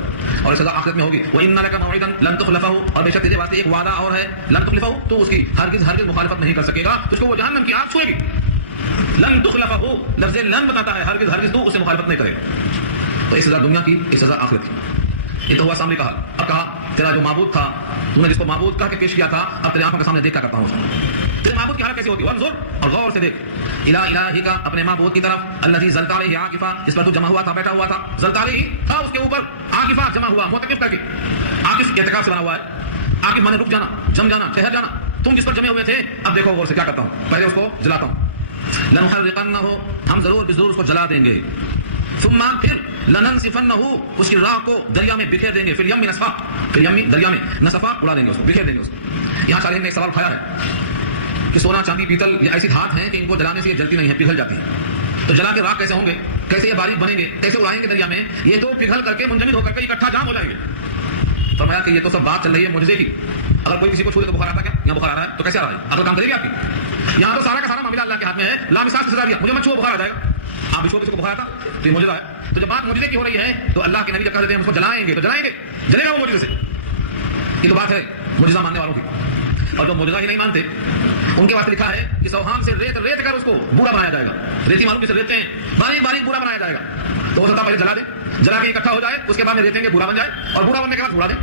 اور سزا آخرت میں ہوگی. وإن لك موعدا لن تخلفه، اور بے شک تیرے واسطے ایک وعدہ اور ہے لن تخلفه، تو اس کی ہرگز ہرگز مخالفت نہیں کر سکے گا، تجھ کو وہ جہنم کی آگ چھوئے گی. لن تخلفه لفظ لن بتاتا ہے ہرگز ہرگز تو اسے مخالفت نہیں کرے گا. تو یہ سزا دنیا کی، یہ سزا آخرت کی. یہ تو ہوا سامنے کا حال. اب کہا تیرا جو معبود تھا، تو نے جس کو معبود کہہ کے پیش کیا تھا، اب تیرے آنکھوں کے سامنے دیکھ کیا کرتا ہوں. تیرے معبود کی حالت کیسی ہوتی ہے؟ انظر، اور غور سے دیکھ. الہ الہی کا، اپنے معبود کی طرف. الذی ظلت علیہ عاکفا، جس پر تو جمع ہوا تھا، بیٹھا ہوا تھا. ظلت علیہ تھا اس کے اوپر، عاکفا جمع ہوا معتکف کر کے. عاکف اعتکاف سے بنا ہوا ہے. عاکف مانے رک جانا، جم جانا، ٹھہر جانا. تم جس پر جمے ہوئے تھے، اب دیکھو غور سے کیا کرتا ہوں. پہلے اس کو جلاتا ہوں. لنحرقنہ، ہم ضرور بضرور اس کو جلا دیں گے. ثم پھر لننسفنہ، اس کی راہ کو دریا میں بکھیر دیں گے. فی الیم نسفا، فی الیم دریا میں نسفا اڑا دیں گے، اس کو بکھیر دیں گے. اس کو یہاں شارحین نے ایک سوال اٹھایا ہے کہ سونا چاندی پیتل یہ ایسی دھات ہیں کہ ان کو جلانے سے یہ جلتی نہیں ہے، پگھل جاتی ہے. تو جلا کے راکھ کیسے ہوں گے؟ کیسے یہ باریک بنیں گے؟ کیسے اڑائیں گے دریا میں؟ یہ تو پگھل کر کے منجمد ہو کر کے اکٹھا جام ہو جائیں گے. فرمایا کہ یہ تو سب بات چل رہی ہے معجزے کی. اگر کوئی کسی کو چھو دے تو بخار آتا کیا؟ یہاں بخار آ رہا ہے تو کیسے آ رہا ہے؟ اگر کام کرے گی آپ کی. یہاں تو سارا کا سارا معاملہ اللہ کے ہاتھ میں ہے. لا مساس کی سزا دیا، مجھے مت چھو بخار آ جائے گا. آپ چھو کسی کو بخار آتا تو یہ معجزہ ہے. تو جب بات معجزے کی ہو رہی ہے تو اللہ کے نبی جب کہہ دیتے ہیں اس کو جلائیں گے تو جلائیں گے، جلے گا وہ معجزے سے. یہ تو بات ہے معجزہ ماننے والوں کی. اور جو معجزہ ہی نہیں مانتے ان کے واسطے لکھا ہے کہ سوہان سے ریت ریت کر اس کو بوڑا بنایا جائے گا. ریتی معلوم سے ریتے ہیں، باریک باریک بوڑا بنایا جائے گا. تو ہو سکتا ہے پہلے جلا دیں، جلا کے اکٹھا ہو جائے، اس کے بعد میں ریتیں گے بوڑا بن جائے، اور بوڑا بننے کے بعد چھوڑا دیں،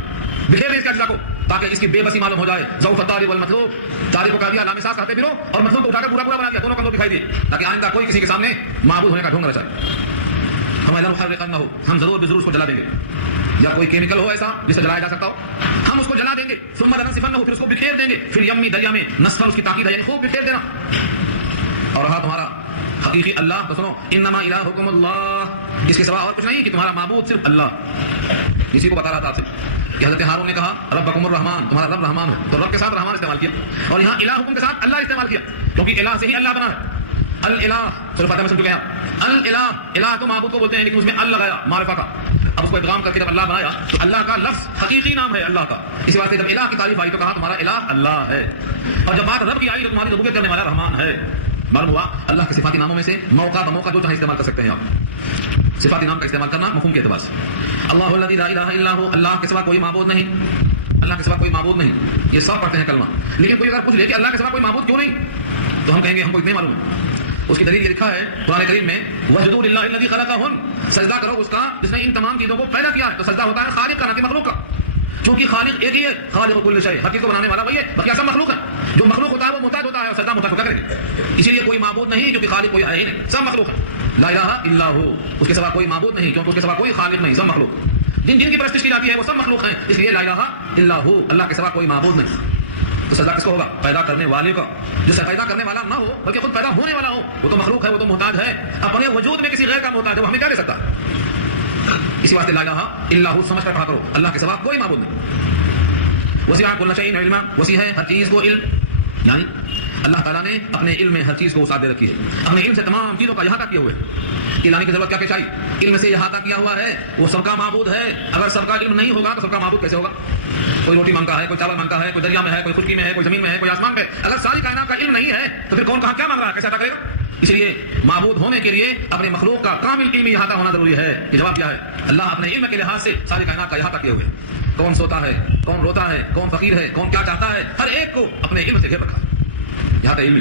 بکھیر دیں اس کے اجزا کو، تاکہ اس کی بے بسی معلوم ہو جائے. ضعف الطالب والمطلوب، طالب کو کہا دیا لامساس کہتے پھرو، اور مطلوب کو اٹھا کر بوڑا بوڑا بنا دیا، دونوں کندھوں دکھائی دیے، تاکہ آئندہ کوئی کسی کے سامنے معبود ہونے کا ڈھونگ نہ چاہے. ہم ضرور بضرور اس کو جلا دیں گے. یا کوئی کیمیکل ہو ایسا جسے جلایا جا سکتا ہو، ہم اس کو جلا دیں گے. ثم لننسفنہ، پھر اس کو بکھیر دیں گے. پھر یمی دریا میں، نسفا اس کی تاکید ہے یعنی خوب بکھیر دینا. اور رہا تمہارا حقیقی اللہ تو سنو، انما الہکم اللہ، اس کے سوا اور کچھ نہیں، کہ تمہارا معبود صرف اللہ. اسی کو بتا رہا تھا آپ سے کہ حضرت ہارون نے کہا ربکم الرحمن، تمہارا رب رحمان ہے، تو رب کے ساتھ رحمان استعمال کیا، اور یہاں الہکم کے ساتھ اللہ استعمال کیا، کیونکہ الہ سے ہی اللہ بنا ہے. الہ سورہ فاتحہ میں سن چکے ہیں. الہ، الہ تو معبود کو بولتے ہیں، لیکن اس میں ال لگایا معرفہ کا. اب اس کو ادغام کر کے جب اللہ بنایا تو اللہ کا لفظ حقیقی نام ہے اللہ کا. اسی واسطے جب الہ کی تعریف آئی تو کہا تمہارا الہ اللہ ہے. اور جب بات رب کی آئی تو تمہاری ربوبیت کرنے والا رحمان ہے. معلوم ہوا اللہ کے صفاتی ناموں میں سے موقع بموقع جو چاہے استعمال کر سکتے ہیں آپ. صفاتی نام کا استعمال کرنا مفہوم کے اعتبار سے. اللہ الذی لا الہ الا هو، اللہ کے سوا کوئی معبود نہیں، اللہ کے سوا کوئی معبود نہیں. یہ سب پڑھتے ہیں کلمہ، لیکن کوئی اگر پوچھ لے کہ اللہ کے سوا کوئی معبود کیوں نہیں، تو ہم کہیں گے ہم کو اتنے معلوم ہے. اس کی دلیل یہ لکھا ہے قرآن کریم میں وَاسْجُدُوا لِلَّهِ الَّذِي خَلَقَهُنَّ، سجدہ کرو اس کا جس نے ان تمام چیزوں کو پیدا کیا ہے. تو سجدہ ہوتا ہے خالق کا، نہ کہ مخلوق کا، کیونکہ خالق ایک ہی ہے. خالق کل شیء، ہر چیز کو بنانے والا وہی ہے، باقی سب مخلوق ہے. جو مخلوق ہوتا ہے وہ محتاج ہوتا ہے، اور سجدہ محتاج ہوتا ہے. اسی لیے کوئی معبود نہیں کیونکہ خالق کوئی ہے ہی نہیں، سب مخلوق ہے. لا الہ الا ہو، اس کے سوا کوئی معبود نہیں کیونکہ اس کے سوا کوئی خالق نہیں، سب مخلوق. جن جن کی پرستش کی جاتی ہے وہ سب مخلوق ہیں، اس لیے لا الہ الا ہو، اللہ کے سوا کوئی معبود نہیں. تو سزا کس کو ہوگا؟ پیدا کرنے والے کا. جسے پیدا کرنے والا نہ ہو بلکہ خود پیدا ہونے والا ہو، وہ تو مخلوق ہے، وہ تو محتاج ہے. اپنے وجود میں کسی غیر کا محتاج ہے، وہ ہمیں کیا لے سکتا ہے؟ اسی واسطے لا الہ الا ہو سمجھ کر کہا کرو اللہ کے سوا کوئی معبود نہیں. وسع کل شیء علما، وسیع ہے ہر چیز کو علم، یعنی اللہ تعالیٰ نے اپنے علم میں ہر چیز کو وسعت دے رکھی ہے. اپنے علم سے تمام چیزوں کا احاطہ کیا ہوا ہے. لانے کی ضرورت کیا چاہیے؟ علم سے احاطہ کیا ہوا ہے، وہ سب کا معبود ہے. اگر سب کا علم نہیں ہوگا تو سب کا معبود کیسے ہوگا؟ کوئی روٹی مانگتا ہے، کوئی چاول مانگتا ہے، کوئی دریا میں ہے، کوئی خشکی میں ہے، کوئی زمین میں ہے، کوئی آسمان پہ. اگر ساری کائنات کا علم نہیں ہے تو پھر کون کہاں کیا مانگ رہا ہے، کیسے عطا کرے گا؟ اس لیے معبود ہونے کے لیے اپنے مخلوق کا کامل علمی احاطہ ہونا ضروری ہے. یہ جواب کیا ہے؟ اللہ اپنے علم کے لحاظ سے ساری کائنات کا احاطہ کیے ہوئے. کون سوتا ہے، کون روتا ہے، کون فقیر ہے، کون کیا چاہتا ہے، ہر ایک کو اپنے علم سے گھیر رکھا ہے. یہاں تک علم.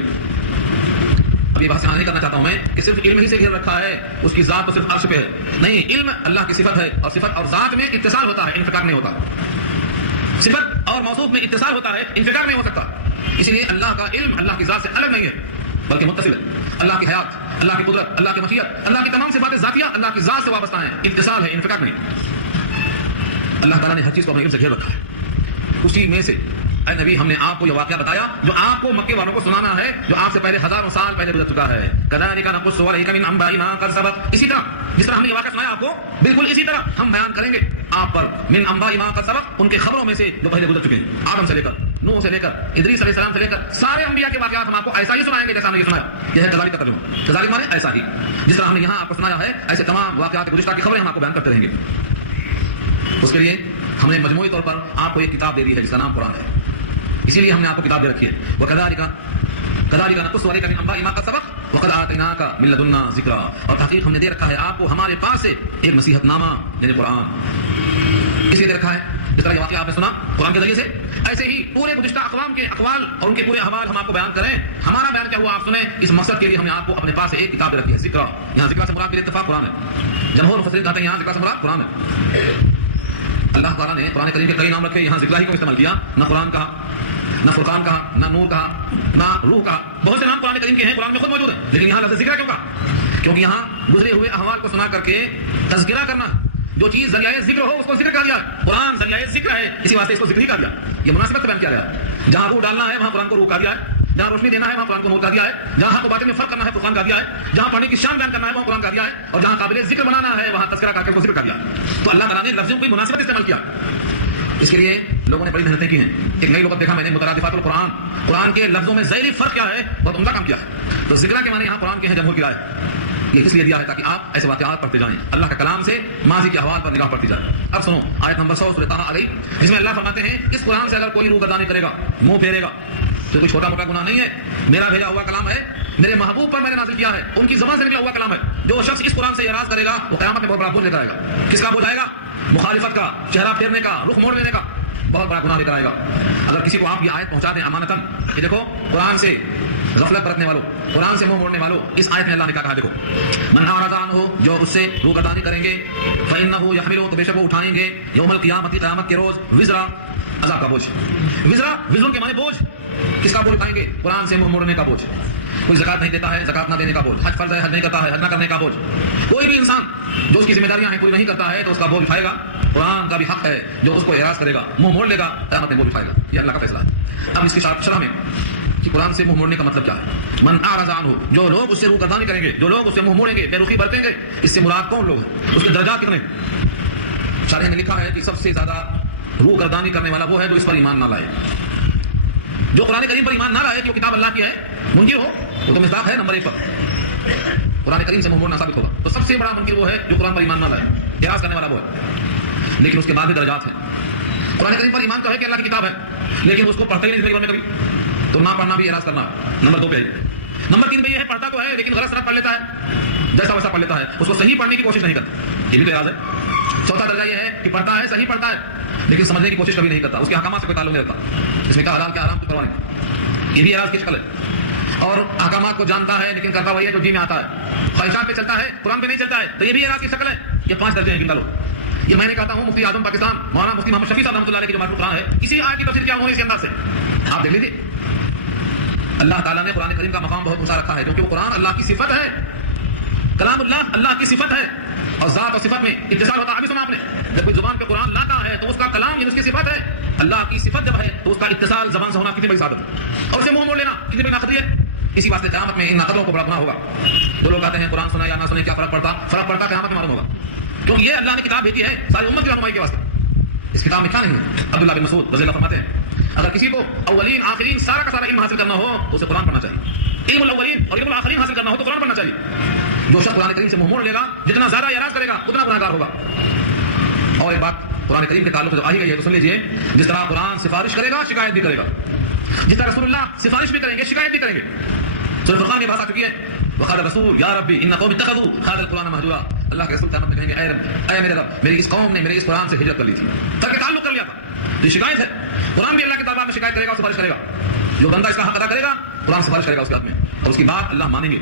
اب یہ بات نہیں کرنا چاہتا ہوں میں کہ صرف علم ہی سے گھیر رکھا ہے، اس کی ذات تو صرف عرش پہ ہے. نہیں، علم اللہ کی صفت ہے، اور صفت اور ذات میں اتصال ہوتا ہے، انفکاک نہیں ہوتا. صفت اور موصوف میں اتصال ہوتا ہے، انفکاک نہیں ہو سکتا. اسی لیے اللہ کا علم اللہ کی ذات سے الگ نہیں ہے بلکہ متصل ہے. اللہ کی حیات، اللہ کی قدرت، اللہ کی مشیت، اللہ کی تمام صفات ذاتیہ اللہ کی ذات سے وابستہ ہیں. اتصال ہے، انفکاک نہیں. اللہ تعالیٰ نے ہر چیز کو اپنے علم سے گھیر رکھا ہے. اسی میں سے اے نبی ہم نے آپ کو یہ واقعہ بتایا جو آپ کو مکے والوں کو سنانا ہے، جو آپ سے پہلے ہزاروں سال پہلے گزر چکا ہے. كَذَلِكَ نَقُصُّ عَلَيْكَ مِنْ أَنْبَاءِ مَا قَدْ سَبَقَ. اسی طرح جس طرح ہم نے یہ واقعہ سنایا آپ کو، بالکل اسی طرح ہم بیان کریں گے آپ پر من انباء ما قد سبق، ان کے خبروں میں سے جو پہلے گزر چکے ہیں، آدم سے لے کر نوح سے لے کر ادریس علیہ السلام سے لے کر سارے انبیاء کے واقعات ہم آپ کو ایسا ہی سنائیں گے جیسا ہم نے یہ سنایا. یہ ہے کذالک کا ترجمہ. کذالک مانے ایسا ہی، جس طرح ہم نے یہاں آپ کو سنایا ہے ایسے تمام واقعات گزشتہ کی خبریں ہم آپ کو بیان کرتے رہیں گے. اس کے لیے ہم نے مجموعی طور پر آپ کو ایک کتاب دے دی ہے جس کا نام قرآن ہے. اسی لیے ہم نے آپ کو کتاب دے رکھی ہے. وَكَذَلِكَ نَقُصُّ عَلَيْكَ مِنْ أَنْبَاءِ مَا قَدْ سَبَقَ وَقَدْ آتَيْنَاكَ مِنْ لَدُنَّا ذِكْرًا. اور تحقیق ہم نے دے رکھا ہے آپ کو ہمارے پاس سے ایک نصیحت نامہ یعنی قرآن. اس لیے دے رکھا ہے جس طرح یہ واقعہ آپ نے سنا قرآن کے ذریعے سے، ایسے ہی پورے گزشتہ اقوام کے اقوال اور ان کے پورے احوال ہم آپ کو بیان کریں. ہمارا بیان کیا ہوا آپ سنیں. اس مقصد کے لیے ہم نے آپ کو اپنے پاس ایک کتاب رکھی ہے ذکر. یہاں ذکر سے مراد اتفاق قرآن ہے. جمہور مفسرین کہتے ہیں یہاں ذکر سے مراد قرآن ہے. اللہ تعالیٰ نے قرآن کریم کے کئی نام رکھے، یہاں ذکر ہی کو استعمال کیا. نہ قرآن کہا، نہ فرقان کہا، نہ نور کہا، نہ روح کہا. بہت سے نام قرآن کریم کے ہیں، قرآن میں خود موجود ہیں، لیکن یہاں لفظ ذکر کیوں کہا؟ کیونکہ یہاں گزرے ہوئے احوال کو سنا کر کے تذکرہ کرنا، جو چیز ذریعہ ذکر ہو اس کو ذکر کر دیا. قرآن ذریعہ ذکر ہے، اسی واسطے اس کو ذکر ہی کر دیا. یہ مناسبت سے بیان کیا گیا. جہاں روح ڈالنا ہے وہاں قرآن کو روح کر دیا ہے، جہاں روشنی دینا ہے وہاں قرآن کو نور کر دیا ہے، جہاں حق و باطل میں فرق کرنا ہے فرقان کر دیا ہے، جہاں پڑھنے کی شان بیان کرنا ہے وہاں قرآن کر دیا ہے، اور جہاں قابل ذکر بنانا ہے وہاں تذکرہ کر کے اس کو ذکر کر دیا. تو اللہ تعالیٰ نے لفظوں کی مناسبت استعمال کیا. اس کے لیے لوگوں نے بڑی محنتیں کی ہیں. ایک نئی لغت دیکھا میں نے، مترادفات القرآن. قرآن کے لفظوں میں ذیلی فرق کیا ہے، بہت عمدہ کام کیا ہے. تو ذکر کے معنی یہاں قرآن کے ہیں جمہور کی رائے. یہ اس لیے دیا ہے تاکہ آپ ایسے واقعات پڑھتے جائیں، اللہ کا کلام سے ماضی کے احوال پر نگاہ پڑتی جائے. اب سنو آیت نمبر 100 سورۃ طٰہٰ علیہ، جس میں اللہ فرماتے ہیں اس قرآن سے اگر کوئی روح گردانی کرے گا، منہ پھیرے گا، تو کوئی چھوٹا موٹا گناہ نہیں ہے. میرا بھیجا ہوا کلام ہے، میرے محبوب پر میں نے نازل کیا ہے، ان کی زبان سے نکلا ہوا کلام ہے. جو شخص اس قرآن سے اعراض کرے گا وہ قیامت میں بہت بڑا بوجھ لے کر آئے گا. کس کا بوجھ آئے گا؟ مخالفت کا، چہرہ پھیرنے کا، رخ موڑ لینے کا، بہت بڑا گناہ لے کر آئے گا. اگر کسی کو آپ یہ آیت پہنچا دیں امانتاً کہ دیکھو قرآن سے غفلت برتنے والوں، قرآن سے منہ موڑنے والوں، اس آیت میں اللہ نے کہا دیکھو من اعرض عنہ، جو اس سے روگردانی کریں گے، فإنہ یحمل، تو بے شک وہ اٹھائیں گے، یوم القیامت، قیامت کے روز، وزرا، عذاب کا بوجھ. وزرا، وزروں کے معنی بوجھ. کس کا بوجھ اٹھائیں گے؟ قرآن سے منہ موڑنے کا بوجھ. کوئی زکات نہیں دیتا ہے، زکات نہ دینے کا بوجھ. حج فرض ہے، حج نہیں کرتا ہے، حج نہ کرنے کا بوجھ. کوئی بھی انسان جو اس کی ذمہ داریاں ہیں پوری نہیں کرتا ہے تو اس کا بوجھ اٹھائے گا. قرآن کا بھی حق ہے، جو اس کو اعراض کرے گا، منہ موڑ لے گا، قیامت میں بوجھ اٹھائے گا. یہ اللہ کا فیصلہ ہے. اب اس کی شرح میں کہ قرآن سے منہ موڑنے کا مطلب کیا ہے. من اعرض عنہ، جو لوگ اس سے روگردانی کریں گے، جو لوگ اس سے منہ موڑیں گے، بے رخی برتیں گے. اس سے مراد کون لوگ ہیں؟ اس کے درجات کتنے؟ شارح نے لکھا ہے کہ سب سے زیادہ روگردانی کرنے والا وہ ہے جو اس پر ایمان نہ لائے. جو قرآن کریم پر ایمان نہ لائے کہ وہ کتاب اللہ کی ہے، منکر ہو، وہ تو مصداق ہے نمبر 1 پر. قرآن کریم سے منہ موڑنا ثابت ہوگا. تو سب سے بڑا منکر وہ ہے جو قرآن پر ایمان نہ لائے، اعراض کرنے والا وہ ہے. لیکن اس کے بعد بھی درجات ہیں. قرآن کریم پر ایمان تو ہے کہ اللہ کی کتاب ہے، لیکن اس کو پڑھتا ہی نہیں زندگی بھر میں کبھی، تو نہ پڑھنا بھی اعراض کرنا. نمبر 2 پہ ہے. نمبر 3 پہ یہ ہے پڑھتا تو ہے لیکن غلط سرت پڑھ لیتا ہے، جیسا ویسا پڑھ لیتا ہے، اس کو صحیح پڑھنے کی کوشش نہیں کرتا. یہ بھی تو اعراض ہے. چوتھا درجہ یہ ہے کہ پڑھتا ہے، صحیح پڑھتا ہے، لیکن سمجھنے کی کوشش کبھی نہیں کرتا، اس کے احکامات سے کوئی تعلق نہیں رکھتا. اس میں کیا حلال کیا حرام کی پرواہ نہیں. یہ بھی اعراض کی شکل ہے. اور احکامات کو جانتا ہے لیکن کرتا وہی ہے جو جی میں آتا ہے، خواہشات پہ چلتا ہے، قرآن پہ نہیں چلتا ہے، تو یہ بھی اعراض کی شکل ہے. یہ 5 درجے ہیں، گن لو. یہ میں نے کہتا ہوں مفتی اعظم پاکستان مولانا مفتی محمد شفیع صاحب رحمۃ اللہ علیہ کی جو مشہور قرآن ہے، اسی آیت کی تفسیر کیا ہوئی اسی انداز سے آپ دیکھ لیجیے. اللہ تعالیٰ نے قرآن کریم کا مقام بہت اونچا رکھا ہے کیونکہ وہ قرآن اللہ کی صفت ہے. کلام اللہ اللہ کی صفت ہے، اور ذات اور صفت میں اتصال ہوتا ہے. ابھی سنا آپ نے، جب کوئی زبان پہ قرآن لاتا ہے تو اس کا کلام یہ اس کی صفت ہے. اللہ کی صفت جب ہے تو اس کا اتصال زبان سے ہونا کتنی بڑی سعادت ہے، اور اسے منہ موڑ لینا کتنی بڑی ناقدری ہے. اسی واسطے قیامت میں ان نقلوں کو بڑا گناہ ہوگا. جو لوگ کہتے ہیں قرآن سنا یا نہ سنے کیا فرق پڑتا، فرق پڑتا قیامت میں معلوم ہوگا. کیونکہ یہ اللہ نے کتاب بھیجی ہے ساری امت کی رہنمائی کے واسطے. اس کتاب میں کیا نہیں ہے. عبداللہ بن مسعود رضی اللہ فرماتے ہیں اگر کسی کو اولین آخرین سارا کا سارا علم حاصل کرنا ہو تو اسے قرآن پڑھنا چاہیے. علم الاولین اور علم الاخرین حاصل کرنا ہو تو قرآن پڑھنا چاہیے. جو شخص قرآن کریم سے منہ موڑ لے گا، جتنا زیادہ اعراض کرے گا اتنا گنہگار ہوگا. اور ایک بات قرآن کریم کے تعلق سے آ ہی گئی ہے تو سن لیجیے. جس طرح قرآن سفارش کرے گا شکایت بھی کرے گا، جس طرح رسول اللہ سفارش بھی کریں گے شکایت بھی کریں گے. سورۃ فرقان میں بات آ چکی ہے وقال الرسول یا ربی ان قوم اتخذوا هذا القرآن مهجورا. اللہ کے رسول قیامت میں کہیں گے اے رب، اے میرے رب، میری اس قوم نے میرے اس قرآن سے ہجرت کر لی تھی، تاکہ تعلق کر لیا تھا. یہ شکایت ہے. قرآن بھی اللہ کے دربار میں شکایت کرے گا اور سفارش کرے گا. جو بندہ اس کا حق ادا کرے گا قرآن سفارش کرے گا اس کے حق میں، اور اس کی بات اللہ مانیں گے.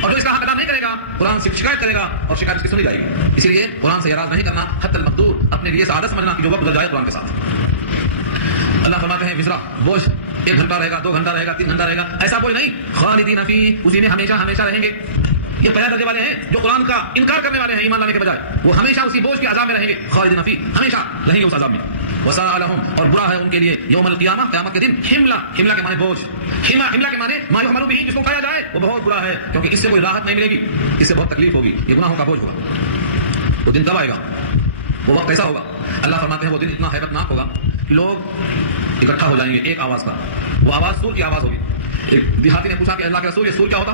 اور جو اس کا حق ادا نہیں کرے گا قرآن سے شکایت کرے گا اور شکایت اس کی سنی جائے گی. اسی لیے قرآن سے اعراض نہیں کرنا، حتی المقدور، اپنے لیے سعادت سمجھنا کہ جو وقت گزر جائے قرآن کے ساتھ. اللہ فرماتے ہیں وزرا، بوجھ 1 گھنٹہ رہے گا، 2 گھنٹہ رہے گا، 3 گھنٹہ رہے گا، ایسا بوجھ نہیں. خالدین فیہ، اسی میں ہمیشہ ہمیشہ رہیں گے. یہ پہلا درجے والے ہیں جو قرآن کا انکار کرنے والے ہیں ایمان لانے کے بجائے، وہ ہمیشہ اسی بوجھ کے عذاب میں رہیں گے. خالدین فیہ، ہمیشہ رہیں گے اس عذاب میں. وساء لهم، اور برا ہے ان کے لیے یوم القیامہ، قیامت کے دن. حملہ، حملہ کے معنی بوجھ، حملہ کے معنی ما یحمل به، جس کو کھایا جائے وہ بہت برا ہے کیونکہ اس سے کوئی راحت نہیں ملے گی، اس سے بہت تکلیف ہوگی، یہ گناہوں کا بوجھ ہوگا. وہ دن تب آئے گا وہ وقت کیسا ہوگا؟ اللہ فرماتے ہیں وہ دن اتنا حیرت ناک ہوگا کہ لوگ اکٹھا ہو جائیں گے ایک آواز کا. وہ آواز سور کی آواز ہوگی. ایک دیہاتی نے پوچھا کہ اللہ کے رسول یہ سور کیا ہوتا؟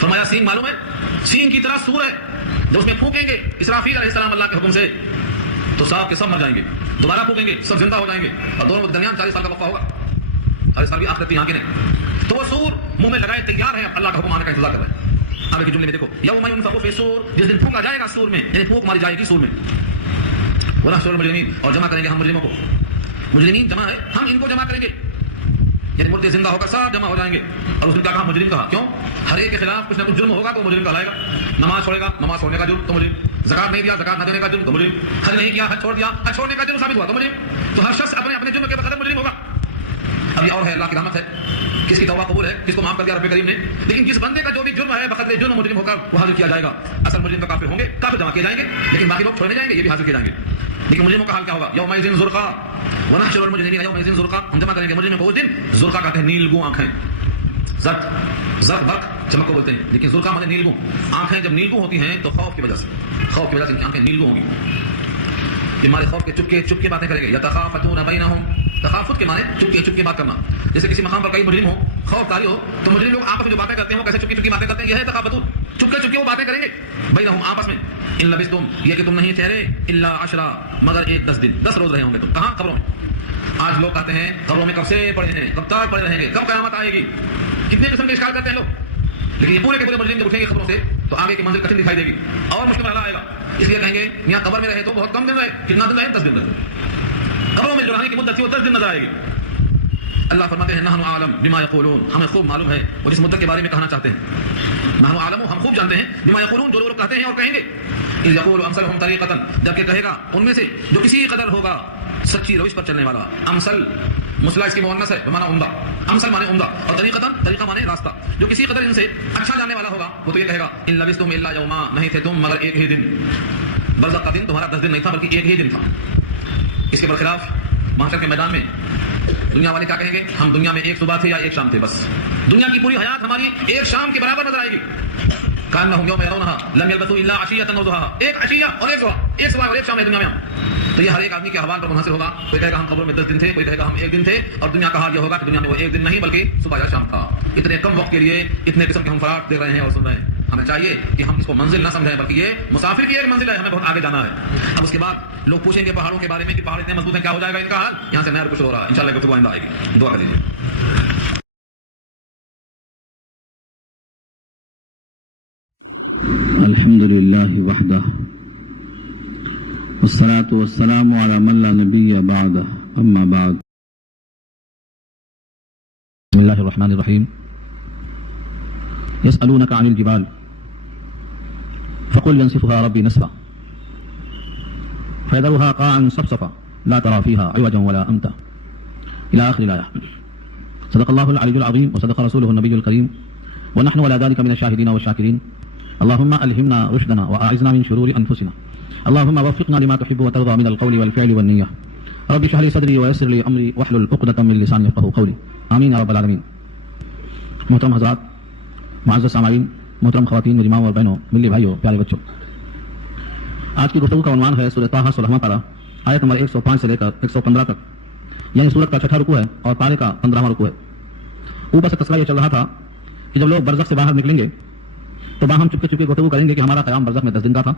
فرمایا سینگ معلوم ہے؟ سینگ کی طرح سور ہے. جب اس میں پھونکیں گے اسرافیل علیہ السلام اللہ کے حکم سے تو سب کے سب مر جائیں گے. دوبارہ پھونکیں گے سب زندہ ہو جائیں گے اور دونوں کے درمیان 40 سال کا وقفہ ہوگا. 40 سال بھی آخرت آگے نہیں. تو وہ سور منہ میں لگائے تیار ہیں اللہ کا حکم آنے کا انتظار کر رہے ہیں. آگے کے جملے میں دیکھو یوم ينفخ في الصور، جس دن پھونکا جائے گا سور میں، یعنی پھونک ماری جائے گی سور میں. ونحشر المجرمین، اور جمع کریں گے ہم مجرموں کو. مجرمین جمع ہے، ہم ان کو جمع کریں گے. یعنی مردے زندہ ہو کر سب جمع ہو جائیں گے. اور اس نے کیا کہا؟ مجرم کہا. کیوں؟ ہر ایک کے خلاف کچھ نہ کچھ جرم ہوگا تو مجرم کہلائے گا. نماز چھوڑے گا، نماز چھوڑنے کا جرم تو مجرم. زکات نہیں دیا، زکات نہ دینے کا جرم تو مجرم. حج نہیں کیا، حج چھوڑ دیا، حج چھوڑنے کا جرم ثابت ہوا تو مجرم. تو ہر شخص اپنے اپنے جرم کے بقدر مجرم ہوگا. اب یہ اور ہے اللہ کی رحمت ہے، کس کی توبہ قبول ہے، کس کو معاف کر دیا رب کریم نے. لیکن جس بندے کا جو بھی جرم ہے بقدر جرم مجرم ہو کر وہ حاضر کیا جائے گا. اصل مجرم تو کافر ہوں گے، کافر جمع کیے جائیں گے، لیکن باقی لوگ چھوڑے جائیں گے، یہ بھی حاضر کیے جائیں گے. لیکن مجرموں کا حال کیا ہوگا؟ یومئذ زرقا ونحشر المجرمین یومئذ زرقا، ہم جمع کریں گے مجرموں کو اس دن. زرقا کہتے ہیں نیلگوں آنکھیں. زرق برق چمک کو بولتے ہیں، لیکن زرقا مانے نیلگوں آنکھیں. جب نیلگوں ہوتی ہیں تو خوف کی وجہ سے ان کی آنکھیں نیلگوں ہوں گی. یہ ہمارے خوف کے چپکے باتیں کریں گے. یتخافتون بینہم، تخافت کے معنی چپکے بات کرنا. جیسے کسی مقام پر کئی مجرم ہو، خوف طاری ہو، تو مجرم لوگ آپس میں جو باتیں کرتے ہیں وہ کیسے چپکی باتیں کرتے ہیں؟ یہ ہے تخافتون. چپکے وہ باتیں کریں گے بینہم آپس میں. ان لبثتم، یہ کہ تم نہیں ٹھہرے، الا عشرا، مگر 10 دن 10 روز رہے ہوں گے تم. کہاں؟ قبروں میں. آج لوگ کہتے ہیں قبروں میں کب سے پڑے ہیں، کب تک پڑے رہیں گے، کب قیامت آئے گی. کتنے قسم کے اشکال کرتے ہیں لوگ. لیکن یہ پورے کے پورے مجرم جب اٹھیں گے قبروں سے تو آگے کی منزل کٹھن دکھائی دے گی اور مشکل مرحلہ آئے گا. اس لیے کہیں گے یہاں قبر میں رہے تو بہت کم دن رہے. کتنا دن رہے؟ 10 دن رہے. قبروں میں جو رہنے کی مدت تھی وہ 10 دن نظر آئے گی. اللہ فرماتے ہیں نحن اعلم بما یقولون، ہمیں خوب معلوم ہے وہ جس مدت کے بارے میں کہنا چاہتے ہیں. نحن اعلم، ہم خوب جانتے ہیں، بما یقولون، جو لوگ کہتے ہیں اور کہیں گے. اذ یقول امثلهم طریقۃ، جبکہ کہے گا ان میں سے جو کسی قدر ہوگا سچی روش پر چلنے والا. امثل مسئلہ اس کی مؤنث ہے بمعنی عمدہ. امثل مانے عمدہ اور طریقہ مانے راستہ. جو کسی قدر ان سے اچھا جاننے والا ہوگا وہ تو یہ کہے گا ان لبثتم الا یوما، نہیں تھے تم مگر ایک ہی دن. برزخ کا دن تمہارا 10 دن نہیں تھا بلکہ ایک ہی دن تھا. اس کے برخلاف محشر کے میدان میں دنیا والے کیا کہیں گے؟ ہم دنیا میں ایک صبح تھے یا ایک شام تھے، بس دنیا کی پوری حیات ہماری ایک شام کے برابر نظر آئے گی. کانہم یوم یرونھا لم یلبثوا الا عشیۃ و ضحاھا، ایک عشیہ اور ایک صبح اور ایک شام ہے دنیا میں. تو یہ ہر ایک آدمی کے احوال پر منحصر ہوگا. کوئی کہے گا ہم قبروں میں 10 دن تھے، کوئی کہے گا ہم ایک دن تھے. اور دنیا کا حال یہ ہوگا کہ دنیا میں وہ ایک دن نہیں بلکہ صبح یا شام تھا. اتنے کم وقت کے لیے اتنے قسم کے ہم فرات دے رہے ہیں اور سن رہے ہیں. ہمیں چاہیے کہ ہم اس کو منزل نہ سمجھیں بلکہ یہ مسافر کی ایک منزل ہے، ہمیں بہت آگے جانا ہے. اب اس کے بعد لوگ پوچھیں گے پہاڑوں کے بارے میں کہ پہاڑ اتنے مضبوط ہیں، کیا ہو جائے گا ان کا حال. یہاں سے نیا کچھ ہو رہا ہے، انشاءاللہ گفتگو آئندہ آئے گی. دعا کر لیجیے. الحمد لله وحده والصلاة والسلام على من لا نبي بعده أما بعد. بسم الله الرحمن الرحيم. يسألونك عن الجبال فقل ينسفها ربي نسفا فيذرها قاعا صفصفا لا ترى فيها عوجا ولا أمتا إلى آخر الآية. صدق الله العلي العظيم وصدق رسوله النبي الكريم ونحن على ذلك من الشاهدين والشاكرين. اللهم ألهمنا رشدنا وأعذنا من شرور أنفسنا. اللهم وفقنا لما تحب وترضى من القول والفعل والنية. رب اشرح لي صدري ويسر لي أمري واحلل عقدة من لساني يفقهوا قولي. آمين يا رب العالمين. محترم حضرات، معزز سامعین، محترم خواتین، مجمع اور بہنوں، ملی بھائیوں، پیارے بچوں، آج کی گفتگو کا عنوان ہے سورۃ طٰہٰ 16واں پارہ، آیت نمبر 105 سے لے کر 115 تک، یعنی سورت کا 6واں رکوع ہے اور پارے کا 15واں رکوع ہے. اوپر سے تذکرہ یہ چل رہا تھا کہ جب لوگ برزخ سے باہر نکلیں گے تو باہم چپکے گفتگو کریں گے کہ ہمارا قیام برزخ میں 10 دن کا تھا،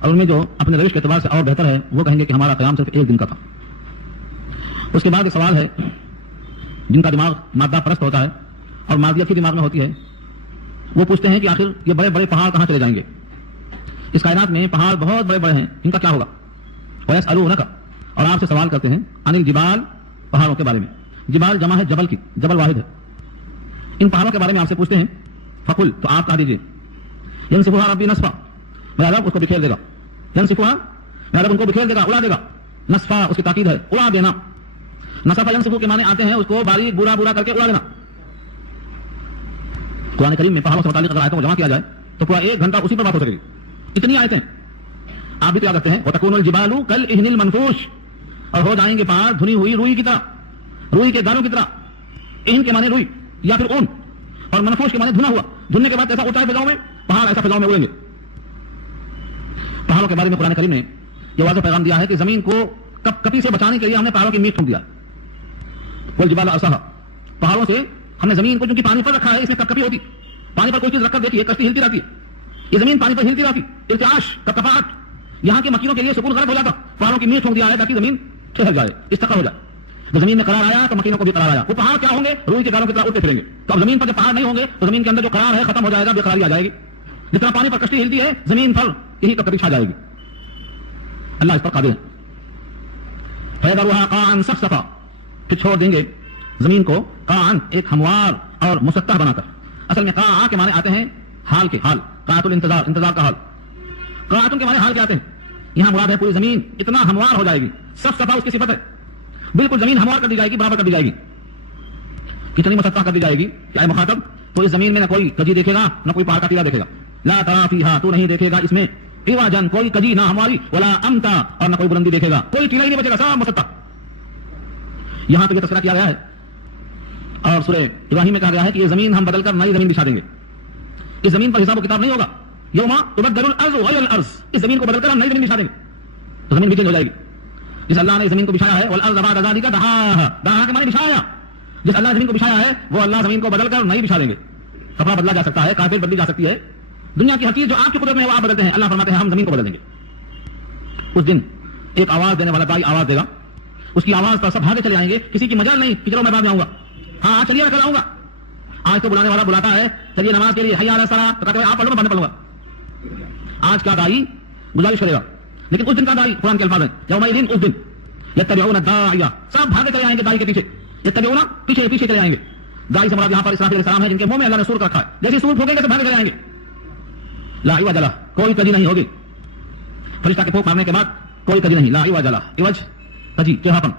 اور ان میں جو اپنے روش کے اعتبار سے اور بہتر ہے وہ کہیں گے کہ ہمارا قیام صرف 1 دن کا تھا. اس کے بعد ایک سوال ہے، جن کا دماغ مادہ پرست ہوتا ہے اور مادیت کی دماغ میں ہوتی ہے، وہ پوچھتے ہیں کہ آخر یہ بڑے بڑے پہاڑ کہاں چلے جائیں گے؟ اس کائنات میں پہاڑ بہت بڑے بڑے ہیں، ان کا کیا ہوگا؟ وَيَسْأَلُونَكَ، اور آپ سے سوال کرتے ہیں عن الجبال، پہاڑوں کے بارے میں. جبال جمع ہے جبل کی، جبل واحد ہے. ان پہاڑوں کے بارے میں آپ سے پوچھتے ہیں، فقل، تو آپ کہہ دیجیے، ينسفها ربي نسفا، میرا رب اس کو بکھیر دے گا. ينسفها، میرا رب ان کو بکھیر دے گا، اڑا دے گا. نسفا اس کی تاکید ہے، اڑا دینا. نسفا ينسفو کے معنی آتے ہیں اس کو باریک بورا کر کے اڑا دینا. قرآن کریم میں پہاڑوں سے متعلق اگر آیتوں کو جمع کیا جائے تو پورا 1 گھنٹہ اسی پر بات ہو سکے گی. اتنی آیتیں آپ بھی کیا کرتے ہیں، وَتَكُونُ الْجِبَالُ كَالْإِهْنِ الْمَنْفُوشِ، اور ہو جائیں گے پہاڑ دھنی ہوئی روئی کی طرح، روئی کے دانوں کی طرح. اہن کے معنی روئی یا پھر اون، اور منفوش کے معنی دھنا ہوا. دھننے کے بعد ایسا اٹھا ہے فضاؤں میں، پہاڑ ایسا فضاؤں میں اڑیں گے. پہاڑوں کے بارے میں قرآن کریم نے یہ واضح پیغام دیا ہے کہ زمین کو کپی سے بچانے کے لیے ہم نے پہاڑوں کی میخ ٹھونک دیا. والجبال ارساها, پہاڑوں سے ہم نے زمین کو چونکہ پانی پر رکھا ہے اس میں کپی ہوتی, پانی پر کوئی چیز رکھ کر دیکھیے کشتی ہلتی رہتی ہے, یہ زمین پانی پر ہلتی رہتی, ارتعاش کپکپاہٹ, یہاں کے مکینوں کے لیے سکون غلط ہو جاتا. پہاڑوں کی میخ ٹھونک دیا ہے تاکہ زمین ٹھہر جائے, استقرار ہو جائے. جب زمین میں قرار آیا تو مکینوں کو بھی قرار آیا. وہ پہاڑ کیا ہوں گے؟ روئی کے گالوں کی طرح اٹھتے پھریں گے. تو اب زمین پر جب پہاڑ نہیں ہوں گے تو زمین کے اندر جو قرار ہے ختم ہو جائے گا, بے قراری آ جائے گی. جس طرح پانی پر کشتی ہلتی ہے زمین پر یہی کپی چھا جائے گی. اللہ اس پر قادر ہے. فَيَذَرُهَا قَاعًا صَفْصَفًا, پھر چھوڑ دیں گے زمین کو قاعًا, ایک ہموار اور مسطح بنا کر. اصل میں قاع کے معنی آتے ہیں حال کے, حال, قاعۃ الانتظار, انتظار کا حال. قاعۃ کے معنی حال کے آتے ہیں. یہاں مراد ہے پوری زمین اتنا ہموار ہو جائے گی. صفصفا اس کی صفت ہے, بالکل زمین ہموار کر دی جائے گی, برابر کر دی جائے گی. کتنی مسطح کر دی جائے گی کہ اے مخاطب, تو اس زمین میں نہ کوئی کجی دیکھے گا نہ کوئی پہاڑ کا ٹیلا دیکھے گا. لا ترى فيها, تو نہیں دیکھے گا اس میں عوجا, کوئی کجی نہ ہمواری, ولا امتا, اور نہ کوئی بلندی دیکھے گا, کوئی ٹیلا ہی نہیں بچے گا, سب مسطح. یہاں تو یہ تذکرہ کیا گیا ہے اور سورہ ابراہیم میں کہا گیا ہے کہ یہ زمین ہم بدل کر نئی زمین بچھا دیں گے. اس زمین پر حساب و کتاب نہیں ہوگا. یوما تبدل الارض غیر الارض, اس زمین کو بدل کر ہم نئی زمین بچھا دیں گے تو زمین بھی چینج ہو جائے گی. جس اللہ نے زمین کو بچھایا ہے, والارض بعد ذلک دحاها, دحاها کے معنی بچھایا. جس اللہ نے زمین کو بچھایا ہے وہ اللہ زمین کو بدل کر نئی بچھا دیں گے. کپڑا بدلا جا سکتا ہے, کارپیٹ بدلی جا سکتی ہے, دنیا کی ہر چیز جو آپ کی قدرت میں ہے وہ آپ بدلتے ہیں. اللہ فرماتے ہیں ہم زمین کو بدل دیں گے. اس دن ایک آواز دینے والا دائی آواز دے گا, اس کی آواز پر سب بھاگے چلے آئیں گے, کسی کی مجال نہیں کہ چلو میں بعد میں آؤں گا, ہاں چلیے میں کل آؤں گا. آج تو بلانے والا بلاتا ہے چلیے نماز کے لیے, حی علی الصلاۃ, تو کہتے ہیں آپ پڑھ لو میں بعد میں پڑھوں گا. آج کا دائی گزارش کرے گا, لیکن اس دن کا دائی قرآن کے الفاظ ہیں یومئذ, اس دن یتبعون الداعی, سب بھاگے چلے آئیں گے دائی کے پیچھے. یتبعون, پیچھے پیچھے چلے آئیں گے. دائی سے مراد یہاں پر اسرافیل علیہ السلام ہے جن کے منہ میں اللہ نے سور کا رکھا ہے. جیسے سور پھونکیں گے سب بھاگے چلے آئیں گے. لا عوج لہ, کوئی کجی نہیں ہوگی. فرشتہ کے پھونک مارنے کے بعد کوئی کجی نہیں. لا عوج لہ, عوج کجی, ٹیڑھاپن,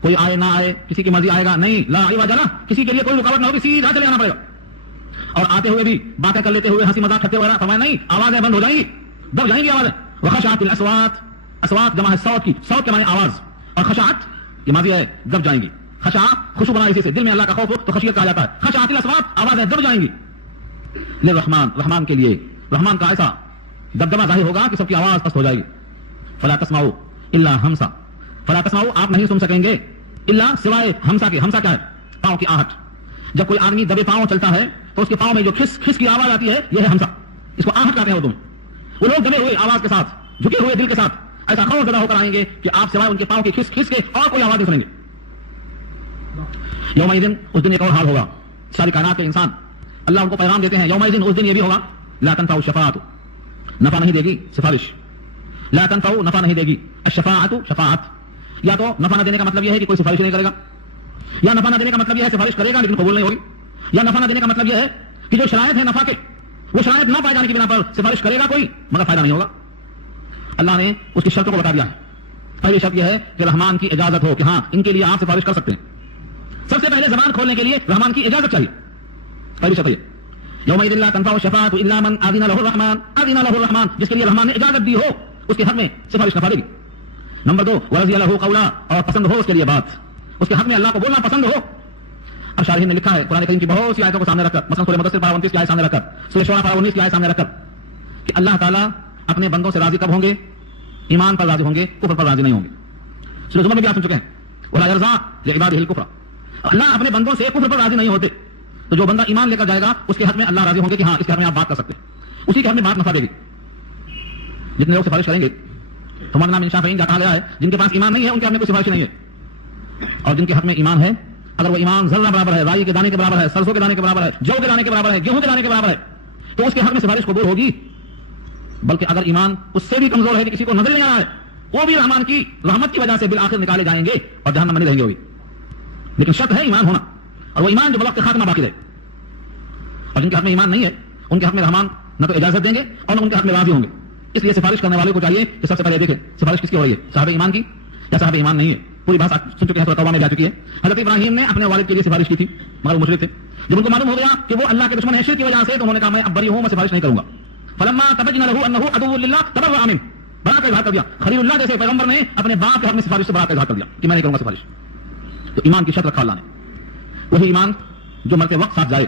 کوئی آئے نہ آئے, کسی کی مرضی آئے گا نہیں. لا عوج لہ, کسی کے لیے کوئی رکاوٹ نہ ہوگی, سیدھا چلے آنا پڑے گا. اور آتے ہوئے بھی باتیں کر لیتے ہوئے ہنسی مذاق ٹھٹے وغیرہ فرمایا نہیں, آوازیں بند ہو جائیں گی, دب جائیں گی آوازیں. وخشعت الاصوات, اصوات جمع ہے صوت کی, صوت کے معنی آواز, اور خشعت یہ ماضی ہے دب جائیں گی. خشع خوشو بنا اسی سے, دل میں اللہ کا خوف ہو تو خشیت کہا جاتا ہے. خشعت الاصوات, آوازیں دب جائیں گی. للرحمن, رحمان کے لیے, رحمان کا ایسا دبدبہ ظاہر ہوگا کہ سب کی آواز پست ہو جائے گی. فلا تسمعوا الا ہمسا, فلا تسمعوا, آپ نہیں سن سکیں گے, الا سوائے ہمسا کے. ہمسا کیا ہے؟ پاؤں کی آہٹ. جب کوئی آدمی دبے پاؤں چلتا ہے تو اس کے پاؤں میں جو کھس کھس کی آواز آتی ہے یہ ہے ہمسا. اس کو آہٹ کہتے ہیں اردو میں. وہ لوگ دبے ہوئے آواز کے ساتھ, جھکے ہوئے دل کے ساتھ ایسا خوف زدہ ہو کر آئیں گے کہ آپ سوائے ان کے پاؤں کے کھس کھس کے اور کوئی آواز نہیں سنیں گے. یومئذ, اس دن ایک اور حال ہوگا. ساری کائنات کے انسان اللہ ان کو پیغام دیتے ہیں یومئذ, اس دن یہ بھی ہوگا. لا تنفع الشفاعت, نفع نہیں دے گی سفارش. لا تنفع, نفع نہیں دے گی. الشفاعت, شفاعت, یا تو نفع نہ دینے کا مطلب یہ ہے کہ کوئی سفارش نہیں کرے گا, یا نفع نہ دینے کا مطلب یہ ہے سفارش کرے گا لیکن قبول نہیں ہوگی, یا نفع نہ دینے کا مطلب یہ ہے کہ جو شرائط ہے نفع کے وہ شرائط نہ پائے جانے کی بنا پر سفارش کرے گا کوئی مگر فائدہ نہیں ہوگا. اللہ نے اس کی شرطوں کو بتا دیا ہے. پہلی شرط یہ ہے کہ رحمان کی اجازت ہو کہ ہاں ان کے لیے آپ سفارش کر سکتے ہیں. سب سے پہلے زبان کھولنے کے لیے رحمان کی اجازت چاہیے. پہلی شرط یہ یومئذ لا تنفع الشفاعۃ الا من اذن له الرحمن, اذن له الرحمن, جس کے لیے رحمان نے اجازت دی ہو اس کے حق میں سفارش نہ پڑے گی. نمبر 2 ورضی له قولا, اور پسند ہو اس کے لیے بات, اس کے حق میں اللہ کو بولنا پسند ہو. اب شارحین نے لکھا ہے قرآن کریم کی بہت سی آیتوں کو سامنے رکھ کر, مثلا سورہ مدثر 29 کی آیت سامنے رکھ کر, سورہ شعراء 19 کی آیت سامنے رکھ کر, کہ اللہ تعالیٰ اپنے بندوں سے راضی کب ہوں گے؟ ایمان پر راضی ہوں گے, کفر پر راضی نہیں ہوں گے. سورہ زمر میں بھی آپ سن چکے ہیں ولا يرضى لعباده الكفر, اللہ اپنے بندوں سے کفر پر راضی نہیں ہوتے. تو جو بندہ ایمان لے کر جائے گا اس کے حق میں اللہ راضی ہوں گے کہ ہاں اس کے حق میں آپ بات کر سکتے ہیں, اسی کے حق میں بات نفع دے گی. جتنے لوگ سفارش کریں گے تو مرنا من شافعین, کہا گیا ہے جن کے پاس ایمان نہیں ہے ان کے حق میں کوئی سفارش نہیں ہے, اور جن کے حق میں ایمان ہے اگر وہ ایمان ذرہ برابر ہے, رائی کے دانے کے برابر ہے, سرسوں کے دانے کے برابر ہے, جو کے دانے کے برابر ہے, گیہوں کے دانے کے برابر ہے, تو اس کے حق میں سفارش قبول ہوگی. بلکہ اگر ایمان اس سے بھی کمزور ہے کہ کسی کو نظر نہیں آ رہا ہے, وہ بھی رحمان کی رحمت کی وجہ سے بالآخر نکالے جائیں گے اور جہنم میں نہیں رہیں گے. ہوگی لیکن شرط ہے ایمان ہونا, اور وہ ایمان جو بوقت خاتمہ باقی رہے. اور جن کے حق میں ایمان نہیں ہے ان کے حق میں رحمان نہ تو اجازت دیں گے اور نہ ان کے حق میں راضی ہوں گے. اس لیے سفارش کرنے والے کو چاہیے کہ سب سے پہلے دیکھیں سفارش کس کی ہو رہی ہے, صاحب ایمان کی یا صاحب ایمان نہیں ہے. پوری بات سن چکے ہیں, سورہ توبہ میں جا چکی ہے. حضرت ابراہیم نے اپنے والد کے لیے سفارش کی تھی مگر وہ مشرک تھے. جب ان کو معلوم ہو گیا کہ وہ اللہ کے دشمن ہیں شرک کی وجہ سے, تو انہوں نے کہا میں اب بری ہوں, میں سفارش نہیں کروں گا. فلما تبین له انه عدو للہ تبرأ منه, برا کا اظہار کر دیا. خلیل اللہ جیسے پیغمبر نے اپنے باپ کے حق میں سفارش سے برا کا اظہار کر دیا کہ میں نہیں کروں گا سفارش. تو ایمان کی شرط رکھا اللہ نے, وہی ایمان جو مرتے وقت ساتھ جائے.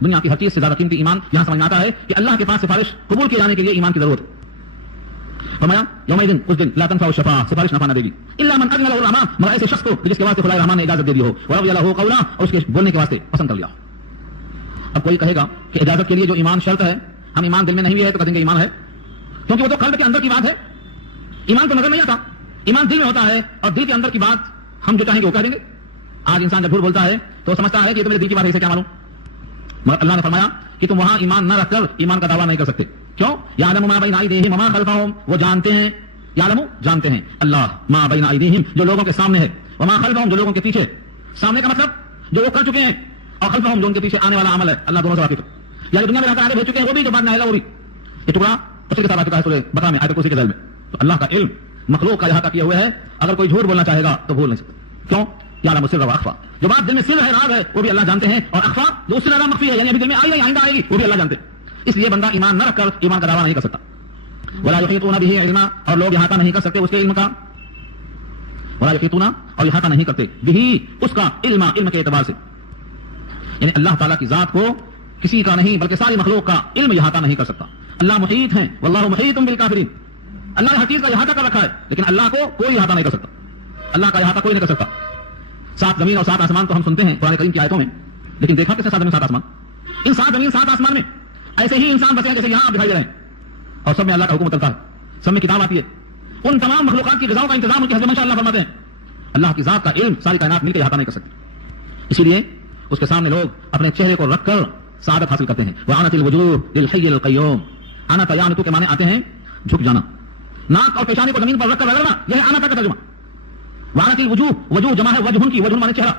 دنیا کی ہر چیز سے زیادہ قیمتی ایمان. یہاں سمجھ میں آتا ہے کہ اللہ کے پاس سفارش قبول کیے جانے کے لیے ایمان کی ضرورت ہے. فرمایا یومئذ اس دن لا تنفع الشفاعہ سفارش نفع نہ دے گی الا من اذن له الرحمن مگر ایسے شخص کو جس کے واسطے خدا رحمان نے اجازت دے دی ہو ورضی له قولا اور اس کے بولنے کے واسطے پسند کر لیا. اب کوئی کہے گا کہ اجازت کے لیے جو ایمان شرط ہے, ہم ایمان دل میں نہیں بھی ہے تو کہیں گے ایمان ہے, کیونکہ وہ تو قلب کے اندر کی بات ہے. ایمان تو نظر نہیں آتا, ایمان دل میں ہوتا ہے اور دل کے اندر کی بات ہم جو چاہیں گے وہ کہہ دیں گے. آج انسان جب جھوٹ بولتا ہے تو سمجھتا ہے کہ یہ تو میرے دل کی بات ہے, اسے کیا معلوم. مگر اللہ نے فرمایا کہ تم وہاں ایمان نہ رکھ کر ایمان کا دعویٰ نہیں کر سکتے. کیوں؟ یعلم ما بین ایدیہم وما خلفہم, وہ جانتے ہیں, یعلم جانتے ہیں اللہ ما بین ایدیہم جو لوگوں کے سامنے ہے, وما خلفہم جو لوگوں کے پیچھے. سامنے کا مطلب جو وہ کر چکے ہیں, اور خلفہم جو ان کے پیچھے آنے والا عمل ہے, اللہ دونوں سے واقف ہے. یا جو دنیا میں رہتا آگے بھیج چکے ہیں وہ بھی, جو بعد میں آئے گا وہ بھی. یہ ٹکڑا تفسیر کے ساتھ آ چکا ہے سورہ بقرہ میں آیت کرسی کے ذیل میں. تو اللہ کا علم مخلوق کا احاطہ کیا ہوا ہے, اگر کوئی جھوٹ بولنا چاہے گا تو بول نہیں سکتا. کیوں؟ یعلم السر واخفا, جو بات دل میں سر ہے, راز ہے, وہ بھی اللہ جانتے ہیں, اور اخفا جو اس سے زیادہ مخفی ہے, یعنی ابھی دل میں آئی ہے آئندہ آئے گی, وہ بھی اللہ جانتے ہیں. اس لیے بندہ ایمان نہ رکھ کر ایمان کا دعویٰ نہیں کر سکتا. ولا یحیطون به علما, اور لوگ احاطہ نہیں کر سکتے اس کے علم کا. ولا یحیطون, اور احاطہ نہیں کرتے به اس کا علم کے اعتبار سے, یعنی اللہ تعالیٰ کی ذات کو کسی کا نہیں بلکہ ساری مخلوق کا علم احاطہ نہیں کر سکتا. اللہ محیط ہیں, واللہ محیط بالکافرین, اللہ نے ہر چیز کا احاطہ کر رکھا ہے, لیکن اللہ کو کوئی احاطہ نہیں کر سکتا. اللہ کا احاطہ کوئی نہیں کر سکتا. 7 زمین اور 7 آسمان تو ہم سنتے ہیں قرآن کریم کی آیتوں میں, لیکن دیکھا کیسے 7 زمین 7 آسمان. ان 7 زمین 7 آسمان میں ایسے ہی انسان بسے ہیں جیسے یہاں دکھائی دے رہے ہیں, اور سب میں اللہ کا حکم چلتا ہے, سب میں کتاب آتی ہے. ان تمام مخلوقات کی غذاؤں کا انتظام ان کے حسب منشاء اللہ فرماتے ہیں. اللہ کی ذات کا علم ساری کائنات مل کے احاطہ نہیں کر سکتی. اسی لیے اس کے سامنے لوگ اپنے چہرے کو رکھ کر سعادت حاصل کرتے ہیں. وعنت الوجوہ للحی القیوم, آنا تیانتو کے معنی آتے ہیں جھک جانا, ناک اور پیشانی کو زمین پر رکھ کر رگڑنا, یہ ہے آنا کا ترجمہ. وعنت الوجوہ, وجوہ جمع ہے وجہ کی, وجہ معنی چہرہ,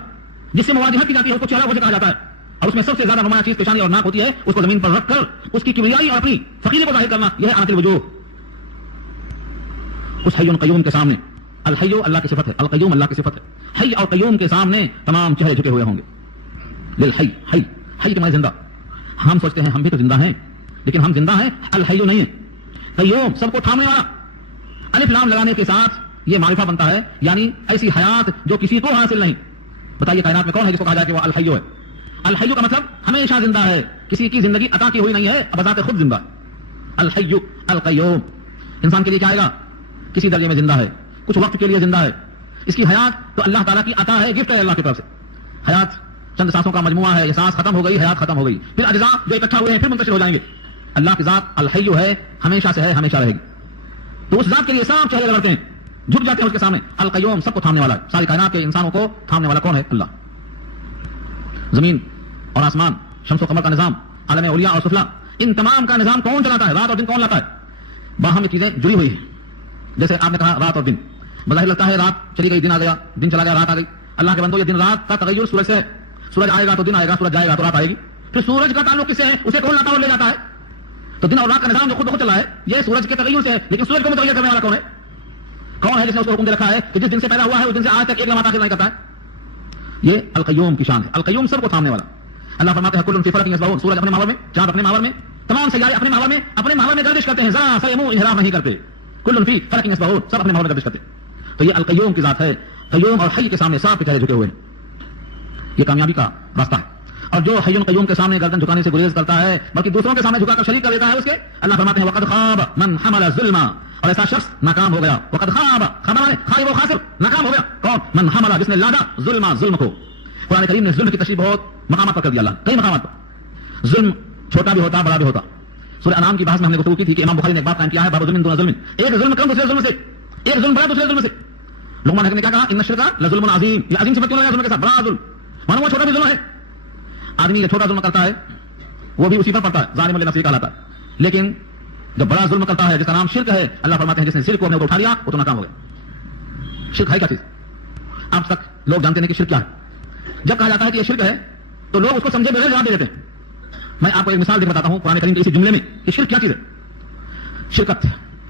جس سے مواجہت کی جاتی ہے اس کو چہرہ وجہ کہا جاتا ہے. اور اس میں سب سے زیادہ نمایاں چیز پیشانی اور ناک ہوتی ہے, اس کو زمین پر رکھ کر اس کی کبریائی اور اپنی فقیری کو ظاہر کرنا, یہ ہے آنت الوجوہ. اس حی قیوم کے سامنے, الحی اللہ کی صفت ہے, القیوم اللہ کی صفت ہے, حی اور قیوم کے سامنے تمام چہرے جھکے ہوئے ہوں گے. للحی, حی, حی کے معنی زندہ. ہم سوچتے ہیں ہم بھی تو زندہ ہیں, لیکن ہم زندہ ہیں, الحی نہیں ہے. قیوم سب کو تھامنے والا. الف لام لگانے کے ساتھ یہ معرفہ بنتا ہے, یعنی ایسی حیات جو کسی کو حاصل نہیں. بتائیے کائنات میں کون ہے جس کو کہا جائے کہ وہ الحی ہے؟ الحی کا مطلب ہمیشہ زندہ ہے, کسی کی زندگی عطا کی ہوئی نہیں ہے, بذات خود زندہ ہے. الحی القیوم. انسان کے لیے کیا آئے گا؟ کسی درجے میں زندہ ہے, کچھ وقت کے لیے زندہ ہے. اس کی حیات تو اللہ تعالیٰ کی عطا ہے, گفٹ ہے اللہ کی طرف سے. حیات چند سانسوں کا مجموعہ ہے, یہ سانس ختم ہو گئی, حیات ختم ہو گئی, پھر اجزاء جو اکٹھا ہوئے ہیں پھر منتشر ہو جائیں گے. اللہ کی ذات الحی ہے, ہمیشہ سے ہے, ہمیشہ رہے گی. تو اس ذات کے لیے سب چہرے لگتے ہیں, جھک جاتے ہیں اس کے سامنے. القیوم سب کو تھامنے والا ہے, ساری کائنات کے انسانوں کو تھامنے والا کون ہے؟ اللہ. زمین اور آسمان, شمس و قمر کا نظام, عالم اولیاء اور سفلا, ان تمام کا نظام کون چلاتا ہے؟ رات اور دن کون لاتا ہے؟ باہم یہ چیزیں جڑی ہوئی ہیں. جیسے آپ نے کہا رات اور دن, بظاہر لگتا ہے رات چلی گئی دن آ گیا, دن چلا گیا رات آ گئی. اللہ کے بندو یہ دن رات کا تغیر سورج سے ہے. سورج آئے گا تو دن آئے گا, سورج جائے گا تو رات آئے گی. پھر سورج کا تعلق کس سے ہے؟ اسے کون لاتا ہے اور لے جاتا ہے؟ تو دن اور رات کا نظام جو خود بخود چلا ہے یہ سورج کے تغیر سے ہے, لیکن سورج کو متغیر کرنے والا کون ہے؟ کون ہے جس نے اس کو حکم دے رکھا ہے کہ جس دن سے پیدا ہوا ہے اس دن سے آج تک ایک لمحہ تاخیر نہیں کرتا ہے؟ یہ القیوم کی شان ہے. القیوم سب کو تھامنے والا. اللہ فرماتے ہیں کل فی فلک یسبحون, سورج اپنے محور میں, چاند اپنے محور میں, تمام سیارے اپنے محور میں گردش کرتے ہیں, ذرا سا منہ انحراف نہیں کرتے. کل فی فلک یسبحون, سب اپنے محور میں گردش کرتے. تو یہ القیوم کی ذات ہے. قیوم اور حی کے سامنے سب کے چہرے جھکے ہوئے ہیں. یہ کامیابی کا راستہ ہے. اور جو حی قیوم کے سامنے گردن جھکانے سے گریز کرتا ہے بلکہ دوسروں کے سامنے جھکا کر شریک کر دیتا ہے اس کے, اللہ فرماتے ہیں وقد خاب من حمل ظلما, اور ایسا شخص ناکام ہو گیا. وقد خاب, خائب و خاسر, ناکام ہو گیا. کون؟ من حمل, جس نے لادا ظلما, ظلم کو. قرآن کریم نے ظلم کی تشریح بہت مقامات پر کر دیا, اللہ کئی مقامات پر. ظلم چھوٹا بھی ہوتا, بڑا بھی ہوتا. سورہ انعام کی بحث میں ہم نے گفتگو کی تھی کہ امام بخاری نے ایک بات قائم کیا ہے, باب ظلم دون ظلم, ایک ظلم کم دوسرے ظلم سے, ایک ظلم بڑا دوسرے ظلم سے. لقمان حکیم نے کیا کہا؟ ان الشرک لظلم عظیم, یہ عظیم صفت کیوں لگا ظلم کے ساتھ؟ بڑا ظلم, مانو وہ چھوٹا بھی ظلم ہے. آدمی یہ چھوٹا ظلم کرتا ہے وہ بھی اسی پر پڑتا ہے, ظالم لنفسہ کہلاتا ہے. لیکن جب بڑا ظلم کرتا ہے جس کا نام شرک ہے, اللہ فرماتے ہیں جس نے شرک کو اپنے اوپر اٹھا لیا وہ تو ناکام ہو گیا. شرک ہے کیا چیز؟ اب تک لوگ جانتے ہیں کہ شرک کیا ہے. جب کہا جاتا ہے کہ یہ شرک ہے تو لوگ اس کو سمجھے بغیر جواب دے دیتے ہیں. میں آپ کو ایک مثال دے بتاتا ہوں قرآن کریم کے اسی جملے میں کہ شرک کیا چیز ہے. شرکت,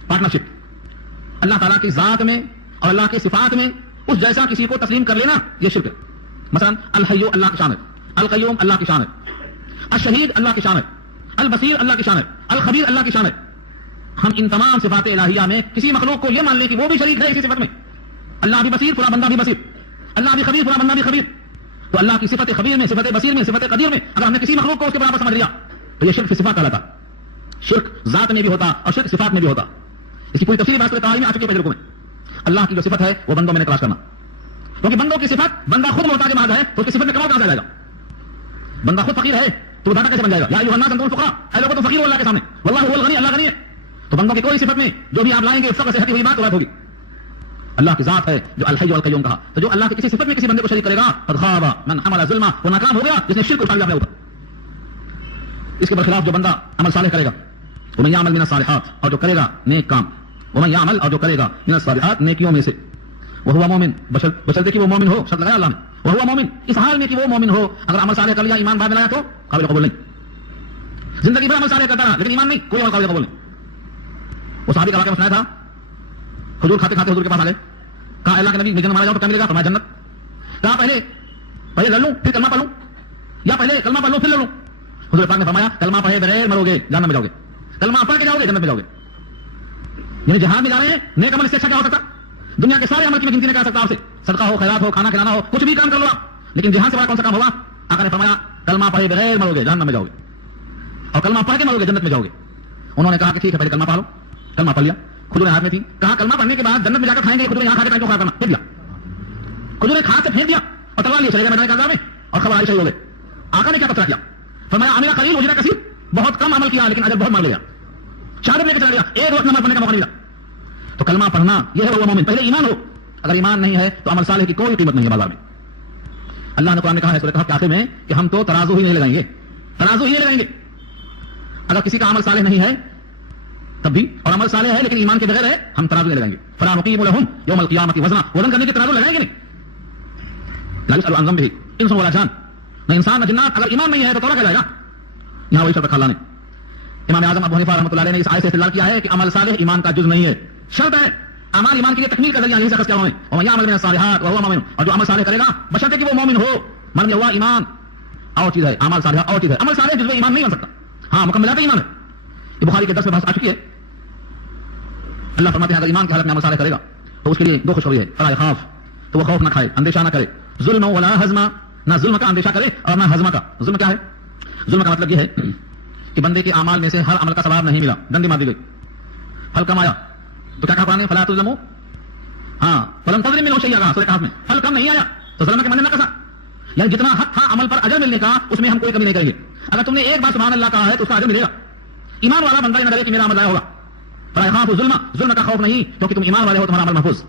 پارٹنرشپ, اللہ تعالیٰ کی ذات میں اور اللہ کی صفات میں اس جیسا کسی کو تسلیم کر لینا, یہ شرک ہے. مثلا الحی اللہ کی شان ہے, القیوم اللہ کی شان ہے, الشہید اللہ کی شان ہے, البصیر اللہ کی شان ہے, الخبیر اللہ کی شان ہے. ہم ان تمام صفات الہیہ میں کسی مخلوق کو یہ مان لیں کہ وہ بھی شریک ہے اسی صفت میں. اللہ بھی بصیر, فلاں بندہ بھی بصیر, اللہ بھی خبیر, فلاں بندہ بھی خبیر. تو اللہ کی صفت خبیر میں, صفت بصیر میں, صفت قدیر میں اگر ہم نے کسی مخلوق کو اس کے برابر سمجھ لیا تو یہ شرک کی صفات کہلاتا. شرک ذات میں بھی ہوتا اور شرک صفات میں بھی ہوتا. اس کی پوری تفصیلی بات تعلیم آ چکی ہے پہلے رکوع میں. اللہ کی جو صفت ہے وہ بندوں میں تلاش کرنا, کیونکہ بندوں کی صفت, بندہ خود محتاج ماج ہے تو اس کی صفت میں کمال کہاں سے آ جائے گا؟ بندہ خود فقیر ہے تو داتا کیسے بن جائے گا؟ یا ایھا الناس انتم الفقراء, اے لوگوں تو فقیر ہو اللہ کے سامنے, واللہ هو الغنی, اللہ غنی ہے. تو بندوں کی کوئی صفت میں جو بھی آپ لائیں گے فقر سے ہٹی ہوئی بات غلط ہوگی. اللہ کی ذات ہے جو الحی والقیوم کہا, تو جو اللہ کی کسی صفت میں کسی بندے کو شریک کرے گا قد خاب من حمل ظلما, وہ ناکام ہو گیا جس نے شرک اٹھا لیا اپنے اوپر. اس کے برخلاف جو بندہ عمل صالح کرے گا, ومن یعمل من الصالحات, اور جو کرے گا نیک کام, ومن یعمل, اور جو کرے گا من الصالحات, نیکیوں میں سے, وہو مومن, بشرطے کہ وہ مومن ہو, شرط لگایا اللہ نے, وہو مومن, اس حال میں کہ وہ مومن ہو. اگر عمل صالح کر لیا ایمان بعد میں لایا تو قابل قبول نہیں. زندگی بھر عمل صالح کرتا رہا لیکن ایمان نہیں, کوئی عمل قابل قبول نہیں. وہ صحابی کا واقعہ سنایا تھا, حضور کھاتے کھاتے حضور کے پاس آ گئے, کہا اللہ کے نبی میں جنت مارا جاؤں تو کیا ملے گا؟ فرمایا جنت. کہا پہلے لڑ لوں پھر کلمہ پڑھ لوں, یا پہلے کلمہ پڑھ لوں پھر لڑ لوں؟ حضور پاک نے فرمایا کلمہ پڑھے بغیر مرو گے جہنم میں جاؤ گے, کلمہ پڑھ کے جاؤ گے جنت میں جاؤ گے. یعنی جہاد میں جا رہے ہیں, نیک عمل اس سے اچھا کیا ہو سکتا؟ دنیا کے سارے عمل کی میں گنتی نہیں کر سکتا آپ سے, صدقہ ہو, خیرات ہو, کھانا کھلانا ہو, کچھ بھی کام کر لو آپ, لیکن جہاد سے بڑا کون سا کام ہوگا؟ آقا نے فرمایا کلمہ پڑھے بغیر مرو گے جہنم میں جاؤ گے, اور کلمہ پڑھ کے مرو گے جنت میں جاؤ گے. انہوں نے کہا کہ ٹھیک ہے پہلے کلمہ پڑھ لو. کلمہ پڑھ لیا, کھجوریں ہاتھ میں تھی, کہا کلمہ پڑھنے کے بعد جنت میں جا کر کھائیں گے, کھجوریں یہاں کھا کے ٹائم کو خراب کرنا, پھینک دیا. کھجوریں کھا سے پھینک دیا اور تلوار لیے چلے گئے میدان کارزار میں, اور خبر آئی شہید ہو گئے. آقا نے کیا پتہ کیا؟ فرمایا عاملہ قلیل اجر کثیر, بہت کم عمل کیا لیکن اجر بہت مانگ لیا, شہادت لے کے چلا گیا, ایک وقت نماز پڑھنے کا موقع نہیں ملا. تو کلمہ پڑھنا یہ ہے وہ مومن, پہلے ایمان ہو. اگر ایمان نہیں ہے تو عمل صالح کی کوئی قیمت نہیں ہے بازار میں. اللہ نے قرآن میں کہا ہے سورہ کہف کے آخر میں کہ ہم تو ترازو ہی نہیں لگائیں گے, ترازو ہی نہیں لگائیں گے. اگر کسی کا عمل صالح نہیں ہے تب بھی, اور عمل صالح ہے لیکن ایمان کے بغیر ہے, ہم ترازو نہیں لگائیں گے. فلا نقیم لهم یوم القیامۃ وزنا, وزن کرنے کے ترازو لگائیں گے نہیں. لا يسأل عن ذنبه انس ولا جان, نہ انسان نہ جنات. اگر ایمان نہیں ہے تو توڑا کیا جائے گا؟ یہاں وہی شرط رکھا اللہ نے. امام اعظم ابو حنیفہ رحمۃ اللہ علیہ نے اس آیت سے استدلال کیا ہے کہ عمل صالح ایمان کا جز نہیں ہے, شرط ہے. اعمال ایمان کی تکمیل کا ذریعہ یہی شخص کیا ہے, ومن یعمل من الصالحات وهو مؤمن, اور جو عمل صالح کرے گا بشرط کہ وہ مومن ہو. من ہوا ایمان اور چیز ہے, اعمال صالحہ اور چیز ہے. عمل صالح جزو ایمان نہیں بن سکتا, ہاں مکملات ایمان ہے. یہ بخاری کے درس میں بحث آ چکی ہے. اللہ فرماتے ہیں اگر ایمان کی حالت میں عمل صالح کرے گا تو اس کے لیے دو خوشخبری ہے, فلا یخاف, تو وہ خوف نہ کھائے, اندیشہ نہ کرے, ظلم ولا حزما, نہ ظلم کا اندیشہ کرے اور نہ حزما کا. ظلم کیا ہے؟ ظلم کا مطلب یہ ہے کہ بندے کے اعمال میں سے ہر عمل کا ثواب نہیں ملا, ڈنڈی مار دی گئی, پھل کم آیا تو کیا کہا قرآن نے؟ فلا تظلموا, ہاں فلن تظلم منه شيئا, کہا سورہ کہف میں پھل کم نہیں آیا تو ظلم کے معنی نہ کسا, یعنی جتنا حق تھا عمل پر اجر ملنے کا اس میں ہم کوئی کمی نہیں کریں گے. اگر تم نے ایک بار سبحان اللہ کہا ہے تو اس کا اجر ملے گا. ایمان والا بندہ یہ نہ ڈرے کہ میرا عمل ضائع ہوگا. فلا يخاف ظلم, ظلم کا خوف نہیں کیونکہ تم ایمان والے ہو, تمہارا عمل محفوظ.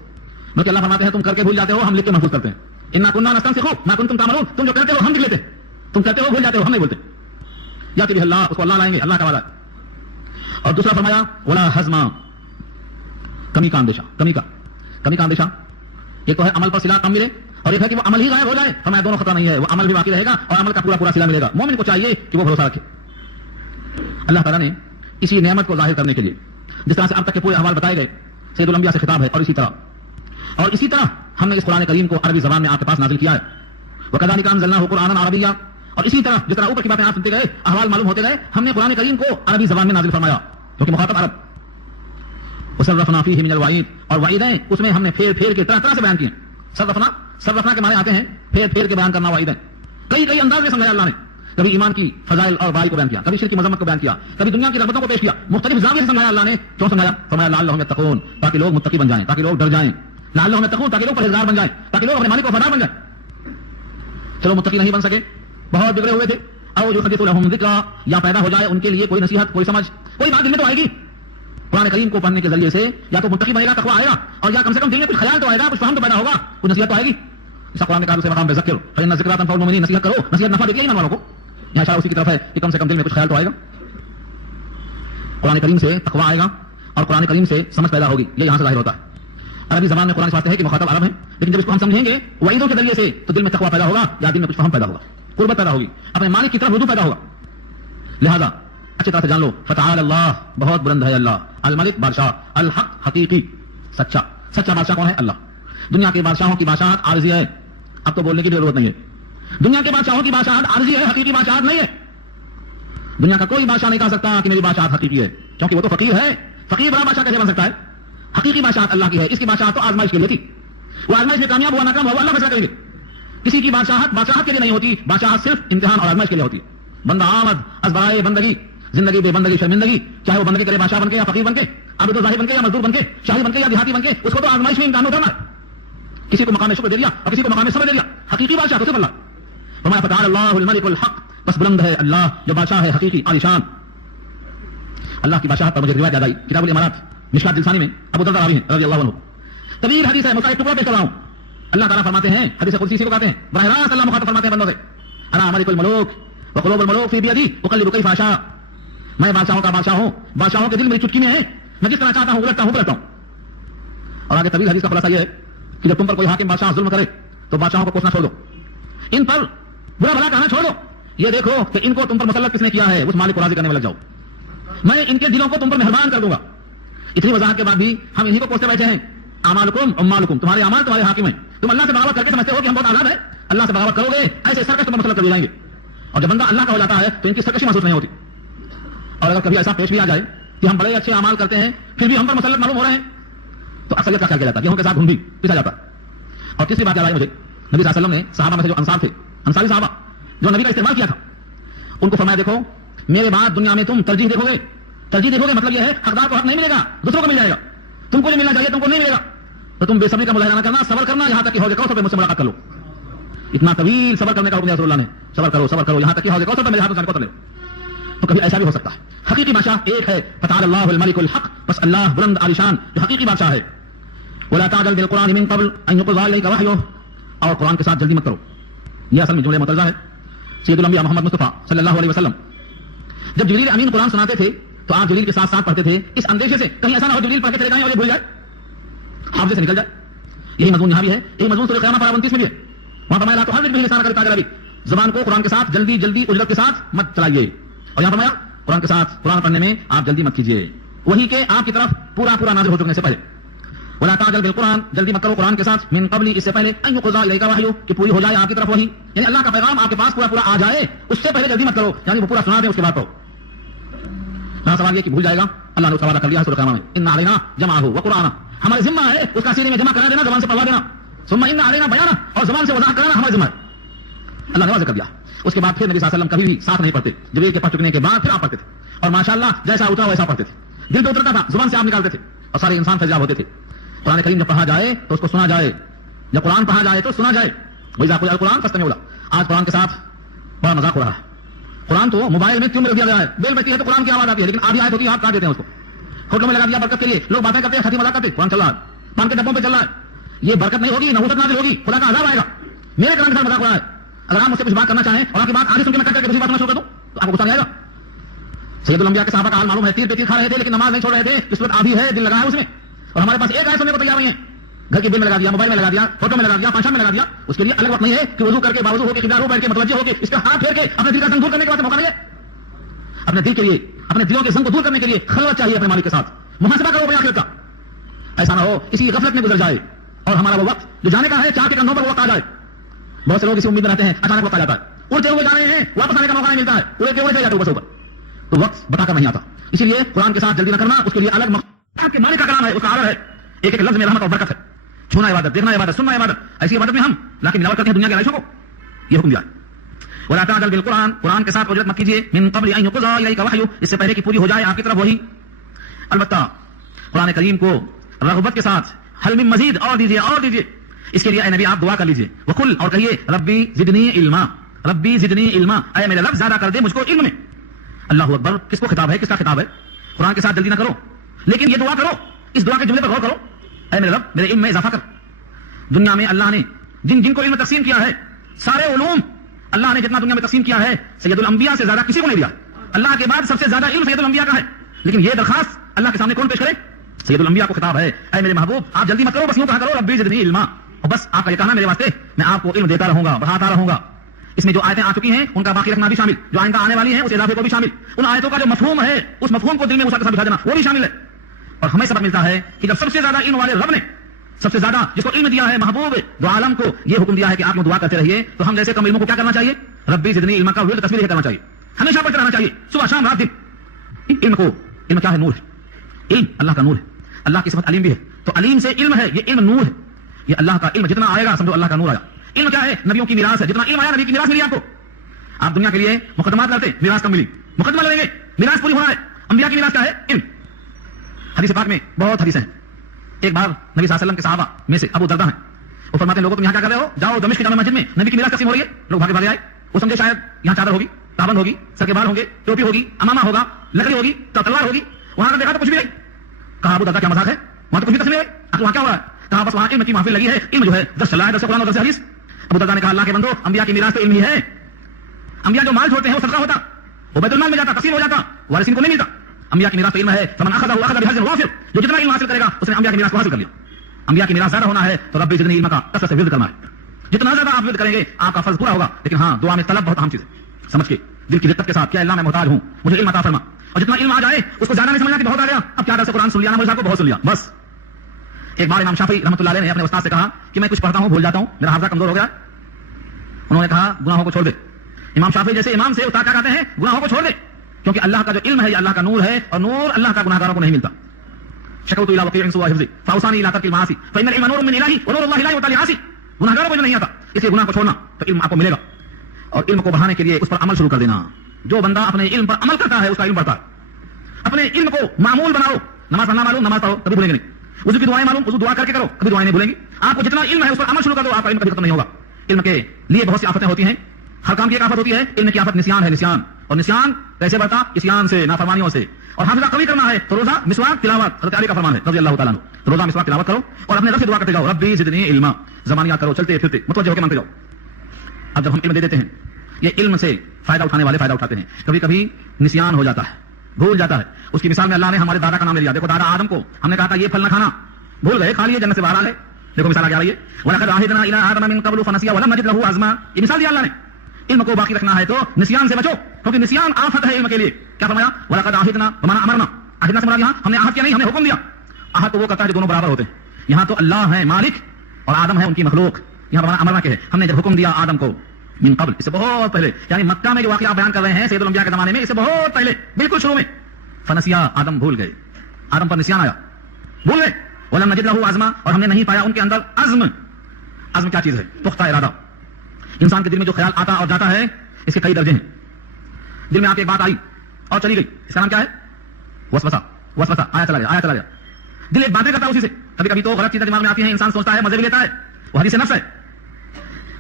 بلکہ اللہ فرماتے ہیں تم کر کے بھول جاتے ہو, ہم لکھ کے محفوظ کرتے ہیں. انا كنا نستنسخ ما كنتم تعملون, تم جو کرتے ہو ہم لکھ لیتے, تم کرتے ہو بھول جاتے ہو, ہم نہیں بولتے. یاتی بہ اللہ, اس کو اللہ لائیں گے, اللہ کا وعدہ. اور دوسرا فرمایا ولا حزما, کمی کا اندیشہ. کمی کا اندیشہ ایک تو ہے عمل پر صلہ کم ملے, اور ایک ہے کہ وہ عمل ہی غائب ہو جائے. فرمایا دونوں خطرہ نہیں ہے, وہ عمل بھی باقی رہے گا اور عمل کا پورا صلہ ملے گا. مومن کو چاہیے کہ وہ بھروسہ رکھے. اللہ تعالیٰ نے اسی نعمت کو ظاہر کرنے کے لیے جس طرح سے اب تک کے پورے احوال بتائے گئے, سید الانبیاء سے خطاب ہے, اور اسی طرح ہم نے اس قرآن کریم کو عربی زبان میں آپ کے پاس نازل کیا ہے. وَكَذَلِكَ أَنزَلْنَاهُ قُرْآنًا عَرَبِيًّا, اور اسی طرح جس طرح اوپر کی باتیں آپ سنتے گئے, احوال معلوم ہوتے گئے, ہم نے قرآن کریم کو عربی زبان میں نازل فرمایا کیونکہ مخاطب عرب. وَصَرَّفْنَا فِيهِ مِنَ الْوَعِيدِ, اور وعیدیں اس میں ہم نے پھیر کے طرح سے بیان کیے. صرفنا کے معنی آتے ہیں پھیر کے بیان کرنا. وعیدیں کئی انداز میں سمجھایا اللہ نے. کبھی ایمان کی فضائل اور برائی کو بیان کیا, کبھی شرک کی مذمت کو بیان کیا, کبھی دنیا کی رغبتوں کو پیش کیا. مختلف زاویے سے سمجھایا اللہ نے. کیوں سمجھایا؟ فرمایا لعلہم یتقون, تاکہ لوگ متقی بن جائیں, تاکہ لوگ ڈر جائیں. لعلہم یتقون, تاکہ لوگ پرہیزگار بن جائیں, تاکہ لوگ اپنے مالک کو وفادار بن جائیں. چلو متقی نہیں بن سکے, بہت بگڑے ہوئے تھے, او یحدث لهم ذکرا, یا پیدا ہو جائے ان کے لیے کوئی نصیحت, کوئی سمجھ, کوئی بات دل میں تو آئے گی. قرآن کریم کو پڑھنے کے ذریعے سے یا تو متقی بنے گا, تقویٰ آئے گا, اور یا کم سے کم دل میں کچھ خیال تو آئے گا, کچھ فہم تو پیدا ہوگا, کچھ نصیحت تو آئے گی. اس قرآن نے کہا دوسرے مقام پہ ذکر فإن الذکرى تنفع المؤمنین, نصیحت کرو, نصیحت نفع دیتی ہے ایمان والوں کو. یہاں اشارہ اسی کی طرف ہے کہ کم سے کم دل میں کچھ خیال تو آئے گا. قرآن کریم سے تقویٰ آئے گا اور قرآن کریم سے سمجھ پیدا ہوگی, یہ یہاں سے ظاہر ہوتا ہے. عربی زبان میں قرآن اس واسطے ہے کہ مخاطب عرب ہیں, لیکن جب اس کو ہم سمجھیں گے وعیدوں کے ذریعے سے تو دل میں تقویٰ پیدا ہوگا, یا دل میں کچھ فہم پیدا ہوگا, قربت پیدا ہوگی, اپنے مالک کی طرف رجوع پیدا ہوگا. لہذا اچھی طرح سے جان لو, فتعال اللہ, بہت بلند ہے اللہ, الملک بادشاہ, الحق حقیقی, سچا بادشاہ کون ہے؟ اللہ. دنیا کے بادشاہوں کی بادشاہت عارضی ہے, اب تو بولنے کی ضرورت نہیں ہے. دنیا کے بادشاہوں کی بادشاہت عارضی ہے, حقیقی بادشاہت نہیں ہے. دنیا کا کوئی بادشاہ نہیں کہہ سکتا کہ میری بادشاہت حقیقی ہے, کیونکہ وہ تو فقیر ہے. فقیر بڑا بادشاہ کیسے بن سکتا ہے؟ حقیقی بادشاہت اللہ کی ہے. اس کی بادشاہت تو آزمائش کے لیے تھی, وہ آزمائش میں کامیاب ہوا ناکام ہوا اللہ فیصلہ کریں گے. کسی کی بادشاہت کے لیے نہیں ہوتی, بادشاہت صرف امتحان اور آزمائش کے لیے ہوتی ہے. بندہ آمد از برائے بندگی, زندگی بے بندگی شرمندگی, چاہے وہ بندگی کرے بادشاہ بن کے یا فقیر بن کے, عابد و زاہد بن کے یا مزدور بن کے, شاہی بن کے یا دیہاتی بن کے, اس کو تو آزمائش میں امتحان اترنا ہے. کسی کو مقام شکر دے دیا اور کسی کو مقام صبر دے دیا. حقیقی بادشاہ تو صرف اللہ. فرمایا فتعالی اللہ الملک الحق, بس بلند ہے اللہ جو بادشاہ ہے حقیقی عالیشان. اللہ کی بادشاہت پر مجھے روایت یاد آئی کتاب الامارات مشکات دلسانی میں, ابو درداء راوی ہیں رضی اللہ عنہ. طویل حدیث ہے, مسائل ٹکڑا پیش کر رہا ہوں. اللہ تعالیٰ فرماتے ہیں, حدیث قدسی اسی کو کہتے ہیں, براہ راست اللہ مخاطب فرماتے ہیں بندوں سے, انا ملک الملوک وقلوب الملوک فی بیدی اقلب کیف اشاء, میں بادشاہوں کا بادشاہ ہوں, بادشاہوں کے دل میری چٹکی میں ہے, میں جس طرح چاہتا ہوں الٹتا ہوں پلٹتا ہوں. اور آگے طویل حدیث کا خلاصہ یہ ہے کہ جب تم پر کوئی حاکم بادشاہ ظلم کرے تو بادشاہوں کو کوسنا چھوڑ دو, ان پر برا بھلا کہنا چھوڑ دو, یہ دیکھو کہ ان کو تم پر مسلط کس نے کیا ہے, اس مالک کو راضی کرنے میں لگ جاؤ, میں ان کے دلوں کو تم پر مہربان کر دوں گا. اتنی وضاحت کے بعد بھی ہم انہی کو کوستے بیٹھے ہیں, اعمالکم اموالکم, تمہارے اعمال تمہارے حاکم ہیں. تم اللہ سے بغاوت کر کے سمجھتے ہو کہ ہم بہت آزاد ہیں, اللہ سے بغاوت کرو گے ایسے سرکش تم پر مسلط کر دیے جائیں گے. اور جب بندہ اللہ کا ہو جاتا ہے تو ان کی سرکشی محسوس نہیں ہوتی. اور اگر کبھی ایسا پیش بھی آ جائے کہ ہم بڑے اچھے اعمال کرتے ہیں پھر بھی ہم پر مسلط معلوم ہو رہے ہیں تو اکثریت کا خیال کیا جاتا ہے, گیہوں کے ساتھ گھن بھی پیسا جاتا ہے. اور تیسری بات یاد آئی مجھے, نبی صلی اللہ علیہ وسلم نے صحابہ میں سے جو انصار تھے, انصاری صحابہ جو نبی کا استعمال کیا تھا, ان کو فرمایا دیکھو میرے بعد دنیا میں تم ترجیح دیکھو گے, مطلب یہ ہے حقدار کو حق نہیں ملے گا, دوسروں کو مل جائے گا, تم کو جو ملنا چاہیے تم کو نہیں ملے گا, تو تم بے صبری کا مظاہرہ نہ کرنا, صبر کرنا, یہاں تک کہ حوض کوثر پہ مجھ سے ملاقات کر لو. اتنا طویل صبر کرنے کا حکم دیا رسول اللہ نے, صبر کرو یہاں تک کہ حوض کوثر پہ میرے ہاتھ سے لو. تو کبھی ایسا بھی ہو سکتا ہے. حقیقی بادشاہ ایک ہے, فتعالی اللہ الملک الحق, بس اللہ بلند عالیشان جو حقیقی بادشاہ ہے. ولا تعجل بالقران من قبل ان يقضى اليك وحيه, اور قرآن کے ساتھ جلدی مت کرو. یہ اصل میں جملہ مترجمہ ہے سید الانبیاء محمد مصطفیٰ صلی اللہ علیہ وسلم. جب جبریل امین قرآن سناتے تھے تو آپ جبریل کے ساتھ ساتھ پڑھتے تھے, اس اندیشے سے کہیں ایسا نہ ہو جبریل پڑھ کے چلے جائیں اور یہ بھول جائے, حافظے سے نکل جائے. یہی مضمون یہاں بھی ہے, یہی مضمون سورہ قیامہ پارہ 29 میں بھی ہے. وہاں فرمایا لا تحرک به لسانک لتعجل به, زبان کو قرآن کے ساتھ جلدی اجرت کے ساتھ مت چلائیے. اور یہاں فرمایا قرآن کے ساتھ قرآن پڑھنے میں آپ جلدی مت کیجیے, وہی کہ آپ کی طرف پورا نازل ہو چکنے سے پہلے. ولا تعجل بالقرآن, جلدی مت کرو قرآن کے ساتھ, من قبل, اس سے پہلے, ان يقضى اليك وحيه, کہ پوری ہو جائے آپ کی طرف وحی, یعنی اللہ کا پیغام آپ کے پاس پورا آ جائے, اس سے پہلے جلدی مت کرو, یعنی وہ پورا سنا دیں اس کے بعد پڑھو. یہاں سوال یہ کہ بھول جائے گا, اللہ نے اس کا وعدہ کر لیا سورہ قیامہ میں, ان علینا جمعہ وقرآن, ہمارے ذمہ ہے اس کا سینے میں جمع کرا دینا, زبان سے پڑھوا دینا, ثم ان علینا بیانہ, اور زبان سے وضاحت کرانا ہمارے ذمہ ہے. اللہ نے واضح کر دیا. اس کے بعد پھر نبی صلی اللہ علیہ وسلم کبھی بھی ساتھ نہیں پڑھتے, جبریل کے پڑھ چکنے کے بعد پھر آپ پڑھتے تھے, اور ماشاءاللہ جیسا اترا ویسا پڑھتے تھے, دل پہ اترتا تھا, زبان سے آپ نکالتے تھے, اور سارے انسان فیضیاب ہوتے تھے. قرآن کریم جب پڑھا جائے تو اس کو سنا جائے, جب قرآن پڑھا جائے تو سنا جائے. وَإِذَا قُرِئَ الْقُرْآنُ فَاسْتَمِعُوا لَهُ. آج قرآن کے ساتھ بڑا مذاق ہو رہا ہے. قرآن تو موبائل میں کیوں میں رکھ دیا گیا ہے, بیل بجتی ہے تو قرآن کی آواز آتی ہے, لیکن آدھی آیت ہوتی ہے آپ کاٹ دیتے ہیں اس کو, فوٹو میں لگا دیا برکت کے لیے, لوگ باتیں کرتے ہیں, خطی مذاق کرتے ہیں, قرآن چل رہا ہے, پان کے ڈبوں پہ چل رہا ہے. یہ برکت نہیں ہوگی, نحوست نازل ہوگی, خدا کا عذاب آئے گا. میرے کلام کے ساتھ مذاق ہو رہا ہے. اگر آپ مجھ سے کچھ بات کرنا چاہیں اور آپ کی بات آگے سن کے میں کٹ کر کے دوسری بات سننا شروع کر دوں تو آپ کو غصہ نہیں آئے گا. سید الانبیاء کے صحابہ کا حال معلوم ہے, تیر پہ تیر کھا رہے تھے لیکن نماز نہیں چھوڑ رہے تھے, اس وقت آدھی ہے, دل لگا ہے اس میں, اور ہمارے پاس ایک آیت سننے کو تیار نہیں ہے. گھر کی بل میں لگا دیا, موبائل میں لگا دیا, فوٹو میں لگا دیا, پانچ میں لگا دیا, اس کے لیے الگ وقت نہیں ہے کہ وضو کر کے باوضو ہو کے قبلہ رو بیٹھ کے متوجہ ہو کے اس کا ہاتھ پھیر کے اپنے دل کا زنگ دور کرنے کے واسطے موقع نہیں ہے. اپنے دل کے لیے, اپنے دلوں کے زنگ کو دور کرنے کے لیے خلوت چاہیے اپنے مالک کے ساتھ, محاسبہ کرو اپنے آخرت کا. ایسا نہ ہو اسی غفلت میں گزر جائے اور ہمارا وہ وقت جو جانے کا ہے چاہ کے کندھوں پر وقت آ جائے. بہت سے لوگ اسی امید میں رہتے ہیں, اچانک وقت آ جاتا ہے, اڑتے ہوئے جا رہے ہیں, واپس آنے کا موقع نہیں ملتا ہے, اڑے کے اڑے جاتے اوپر سے اوپر, تو وقت بتا کر نہیں آتا. اسی لیے قرآن کے ساتھ جلدی نہ کرنا, اس کے لیے الگ کے مالک کا کلام ہے, اس کا عالم ہے, ایک لفظ میں رحمت اور برکت ہے. چھونا عبادت, دیکھنا عبادت, سننا عبادت, ایسی عبادت میں ہم لیکن ملاوٹ کرتے ہیں دنیا کے عائشوں کو, یہ حکم دیا. ولا تعجل بالقرآن, قرآن کے ساتھ اجرت مت کیجیے, من قبل ان يقضى اليك وحيه, اس سے پہلے کہ پوری ہو جائے آپ کی طرف وہی. البتہ قرآن کریم کو رغبت کے ساتھ حل من مزید, اور دیجیے, اس کے لیے اے نبی آپ دعا کر لیجیے. وقل, اور کہیے, ربی زدنی علما, اے میرے رب زیادہ کر دے مجھ کو علم میں. اللہ اکبر, کس کو خطاب ہے, کس کا خطاب ہے؟ قرآن کے ساتھ جلدی نہ کرو, لیکن یہ دعا کرو, اس دعا کے جملے پر غور کرو, اے میرے رب میرے علم میں اضافہ کر. دنیا میں اللہ نے جن کو علم تقسیم کیا ہے, سارے علوم اللہ نے جتنا دنیا میں تقسیم کیا ہے, سید الانبیاء سے زیادہ کسی کو نہیں دیا. اللہ کے بعد سب سے زیادہ علم سید الانبیاء کا ہے, لیکن یہ درخواست اللہ کے سامنے کون پیش کرے؟ سید الانبیاء کو خطاب ہے, اے میرے محبوب آپ جلدی مت کرو, بس یوں کہا کرو ربی زدنی علما, اور بس آپ کا یہ کہنا میرے واسطے, میں آپ کو علم دیتا رہوں گا, بڑھاتا رہوں گا. اس میں جو آیتیں آ چکی ہیں ان کا باقی رکھنا بھی شامل, جو آئندہ آنے والی ہیں اس اضافے کو بھی شامل, ان آیتوں کا جو مفہوم ہے اس مفہوم کو دل میں کے ساتھ بٹھا دینا وہ بھی شامل ہے. اور ہمیں سبق ملتا ہے کہ جب سب سے زیادہ علم والے رب نے, سب سے زیادہ جس کو علم دیا ہے محبوب دو عالم کو, یہ حکم دیا ہے کہ آپ لوگ دعا کرتے رہیے, تو ہم جیسے کم علموں کو کیا کرنا چاہیے؟ ربی زدنی علما کا ورد تصویر کرنا چاہیے, ہمیشہ پڑھتے رہنا چاہیے, صبح شام رات دن. علم کیا ہے؟ نور ہے. علم اللہ کا نور ہے, اللہ کی صفت علیم بھی ہے, تو علیم سے علم ہے, یہ علم نور ہے, یہ اللہ کا علم جتنا آئے گا سمجھو اللہ کا نور آیا. علم کیا ہے؟ نبیوں کی میراث ہے, جتنا علم آیا نبی کی میراث ملی آپ کو. آپ دنیا کے لیے مقدمات کرتے, میراث کم ملی, مقدمہ لیں گے, میراث پوری ہونا ہے. انبیاء کی میراث کیا ہے؟ علم. حدیث پاک میں بہت حدیثیں ہیں. ایک بار نبی صلی اللہ علیہ وسلم کے صحابہ میں سے ابو دردہ ہیں, وہ فرماتے ہیں لوگوں تم یہاں کیا کر رہے ہو, جاؤ دمشق کی جامع مسجد میں نبی کی میراث تقسیم ہو رہی ہے. لوگ بھاگے بھاگے آئے, وہ سمجھے شاید یہاں چادر ہوگی, تابند ہوگی, سر کے بال ہوں گے, ٹوپی ہوگی, امامہ ہوگا, لکڑی ہوگی, تلوار ہوگی. وہاں کا دیکھا تو کچھ بھی نہیں. کہا ابو دردہ کیا مذاق ہے, وہاں تو کچھ بھی تقسیم نہیں ہوئی, وہاں کیا ہو رہا ہے. کہا بس وہاں علم کی محفل لگی ہے, علم جو ہے درس چل رہا ہے, درس قرآن اور درس حدیث. ابو دردہ نے کہا اللہ کے بندو, انبیاء کی میراث تو علم ہی ہے. انبیاء جو مال چھوڑتے ہیں وہ صدقہ ہوتا, وہ بیت المال میں جاتا, تقسیم ہو جاتا, وارثین کو نہیں ملتا. انبیاء کی میراث تو علم ہے, فمن اخذہ اخذ بحظ وافر, جو جتنا علم حاصل کرے گا اس نے انبیاء کی میراث کو حاصل کر لیا. انبیاء کی میراث زیادہ ہونا ہے تو رب زدنی علما کا کثرت سے ورد کرنا ہے. جتنا زیادہ آپ ورد کریں گے آپ کا فرض پورا ہوگا. لیکن ہاں دعا میں طلب بہت اہم چیز ہے, سمجھ کے دل کی دقت کے ساتھ, کیا اللہ میں محتاج ہوں, مجھے علم عطا فرما. اور جتنا علم آ جائے اس کو زیادہ نہیں سمجھنا کہ بہت آ گیا, اب کیا درس قرآن سن لیا نا, مجھے کو بہت سن لیا بس. ایک بار امام شافعی رحمۃ اللہ علیہ نے اپنے استاد سے کہا کہ میں کچھ پڑھتا ہوں بھول جاتا ہوں, میرا حافظہ کمزور ہو گیا. انہوں نے کہا گناہوں کو چھوڑ دے. امام شافعی جیسے امام سے استاد کیا کہتے ہیں, گناہوں کو چھوڑ دے, کیونکہ اللہ کا جو علم ہے یہ اللہ کا نور ہے, اور نور اللہ کا گناہگاروں کو نہیں ملتا. شکوت الی وقیع سوء حفظی فاوصانی الی ترک المعاصی فان العلم نور من الہی ونور اللہ لا یؤتی لعاصی. گناہگاروں کو جو نہیں آتا, اس لیے گناہ کو چھوڑنا تو علم آپ کو ملے گا. اور علم کو بڑھانے کے لیے اس پر عمل شروع کر دینا. جو بندہ اپنے علم پر عمل کرتا ہے اس کا علم بڑھتا ہے. اپنے علم کو معمول بناؤ. نماز پڑھنا معلوم, نماز پڑھو, کبھی بھولیں گے نہیں. وضو کی دعائیں معلوم, وضو دعا کر کے کرو, کبھی دعائیں نہیں بھولیں گی. آپ کو جتنا علم ہے اس پر عمل شروع کر دو, آپ کا علم کبھی ختم نہیں ہوگا. علم کے لیے بہت سی آفتیں ہوتی ہیں, ہر کام کی ایک آفت ہوتی ہے. علم کی آفت نسیان ہے, نسیان. اور نسیان کیسے بڑھتا, اسیان سے, نافرمانیوں سے. اور حافظہ قوی کرنا ہے تو روزہ مسواک تلاوت, حضرت علی کا فرمان ہے رضی اللہ تعالیٰ عنہ, روزہ مسواک تلاوت کرو اور اپنے رب سے دعا کرتے جاؤ, ربی زدنی علما. زبانیات کرو, چلتے پھرتے متوجہ ہو کے مانگتے جاؤ. اب جب ہم علم دے دیتے ہیں, یہ علم سے فائدہ اٹھانے والے فائدہ اٹھاتے ہیں. کبھی کبھی نسیان ہو جاتا ہے, بھول جاتا ہے. اس کی مثال میں اللہ نے ہمارے دادا کا نام لے لیا. دیکھو دادا آدم کو ہم نے کہا تھا یہ پھل نہ کھانا, بھول گئے, کھا لیے, جنت سے باہر آ گئے. دیکھو مثال آ گیا یہ, وَلَقَدْ عَهِدْنَا إِلَىٰ آدَمَ مِن قَبْلُ فَنَسِيَ وَلَمْ نَجِدْ لَهُ عَزْمًا. یہ مثال دیا اللہ نے. علم کو باقی رکھنا ہے تو نسیان سے بچو, کیونکہ نسیان آفت ہے علم کے لیے. کیا فرمایا, وَلَقَدْ عَهِدْنَا بمعنى أمرنا. عہدنا سے مراد یہاں ہم نے عہد کیا نہیں, ہم نے حکم دیا. عہد تو وہ کرتا ہے جو دونوں برابر ہوتے ہیں. یہاں تو اللہ ہے مالک اور آدم ہے ان کی مخلوق. یہاں بمعنى امرنا کے ہے, ہم نے جب حکم دیا آدم کو من قبل, اس سے بہت پہلے, یعنی مکہ میں جو واقعہ بیان کر رہے ہیں سید الانبیاء کے زمانے میں, اس سے بہت پہلے, بالکل شروع میں. فنسیا, آدم بھول گئے, آدم پر نسیان آیا, بھول گئے. ولم نجد له عزما, اور ہم نے نہیں پایا ان کے اندر عزم. عزم کیا چیز ہے, پختہ ارادہ. انسان کے دل میں جو خیال آتا اور جاتا ہے اس کے کئی درجے ہیں. دل میں آپ کی ایک بات آئی اور چلی گئی, اس کا نام کیا ہے, وسوسہ. وسوسہ, آیا چلا گیا, آیا چلا گیا. دل ایک باتیں کرتا ہے اسی سے. کبھی کبھی تو غلط چیزیں دماغ میں آتی ہیں, انسان سوچتا ہے, مزے بھی لیتا ہے, وہ حدیث نفس ہے.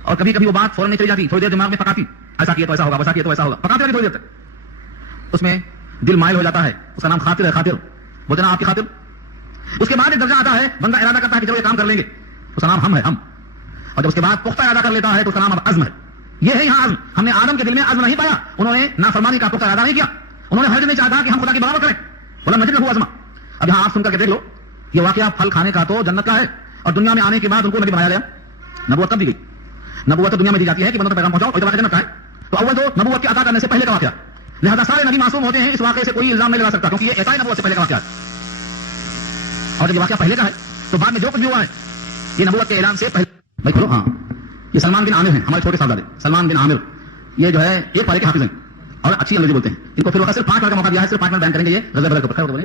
اور کبھی کبھی وہ بات فوراً نہیں چلی جاتی, تھوڑی دیر دماغ میں پکاتی, ایسا کیا تو ایسا ہوگا, ویسا کیا تو ایسا ہوگا, پکاتے رہتے تھوڑی دیر تک. اس میں دل مائل ہو جاتا ہے, اس کا نام خاطر ہے. خاطر بولتے نا آپ کی خاطر. اس کے بعد ایک درجہ آتا ہے, بندہ ارادہ کرتا ہے کہ چلو یہ کام کر لیں گے, اس کا نام ہم ہے, ہم. اور جب اس کے بعد پختہ ارادہ کر لیتا ہے تو اس کا نام اب عزم ہے. یہ ہے یہاں عزم. ہم نے آدم کے دل میں عزم نہیں پایا, انہوں نے نافرمانی کا پختہ ارادہ نہیں کیا, انہوں نے ہرگز نہیں چاہا کہ ہم خدا کی بغاوت کریں. ولم نجد له عزما. اب یہاں آپ سن کر کے دیکھ لو, یہ واقعہ پھل کھانے کا تو جنت کا ہے, اور دنیا میں آنے کے بعد ان کو نبی بنایا گیا. نبوت کب دی گئی, نبوت تو دنیا میں دی جاتی ہے کہ بندوں تک پیغام پہنچاؤ, اور جنت کا ہے. تو اول تو نبوت کے عطا کرنے سے پہلے کا واقعہ, لہذا سارے نبی معصوم ہوتے ہیں, اس واقعے سے کوئی الزام نہیں لگا سکتا, کیونکہ یہ ایسا ہی نبوت سے پہلے کا واقعہ ہے. اور جب یہ واقعہ پہلے کا ہے تو بعد میں جو کچھ بھی ہوا ہے یہ نبوت کے اعلان سے پہلے. بھائی کھولو, ہاں یہ سلمان بن عامر ہیں, ہمارے چھوٹے صاحبزادے سلمان بن عامر. یہ جو ہے ایک پارے کے حافظ ہیں اور اچھی انگریزی بولتے ہیں. ان کو پھر وقت صرف 5 منٹ کا موقع دیا ہے, صرف 5 منٹ بیان کریں گے. یہ غزل بدر کے اوپر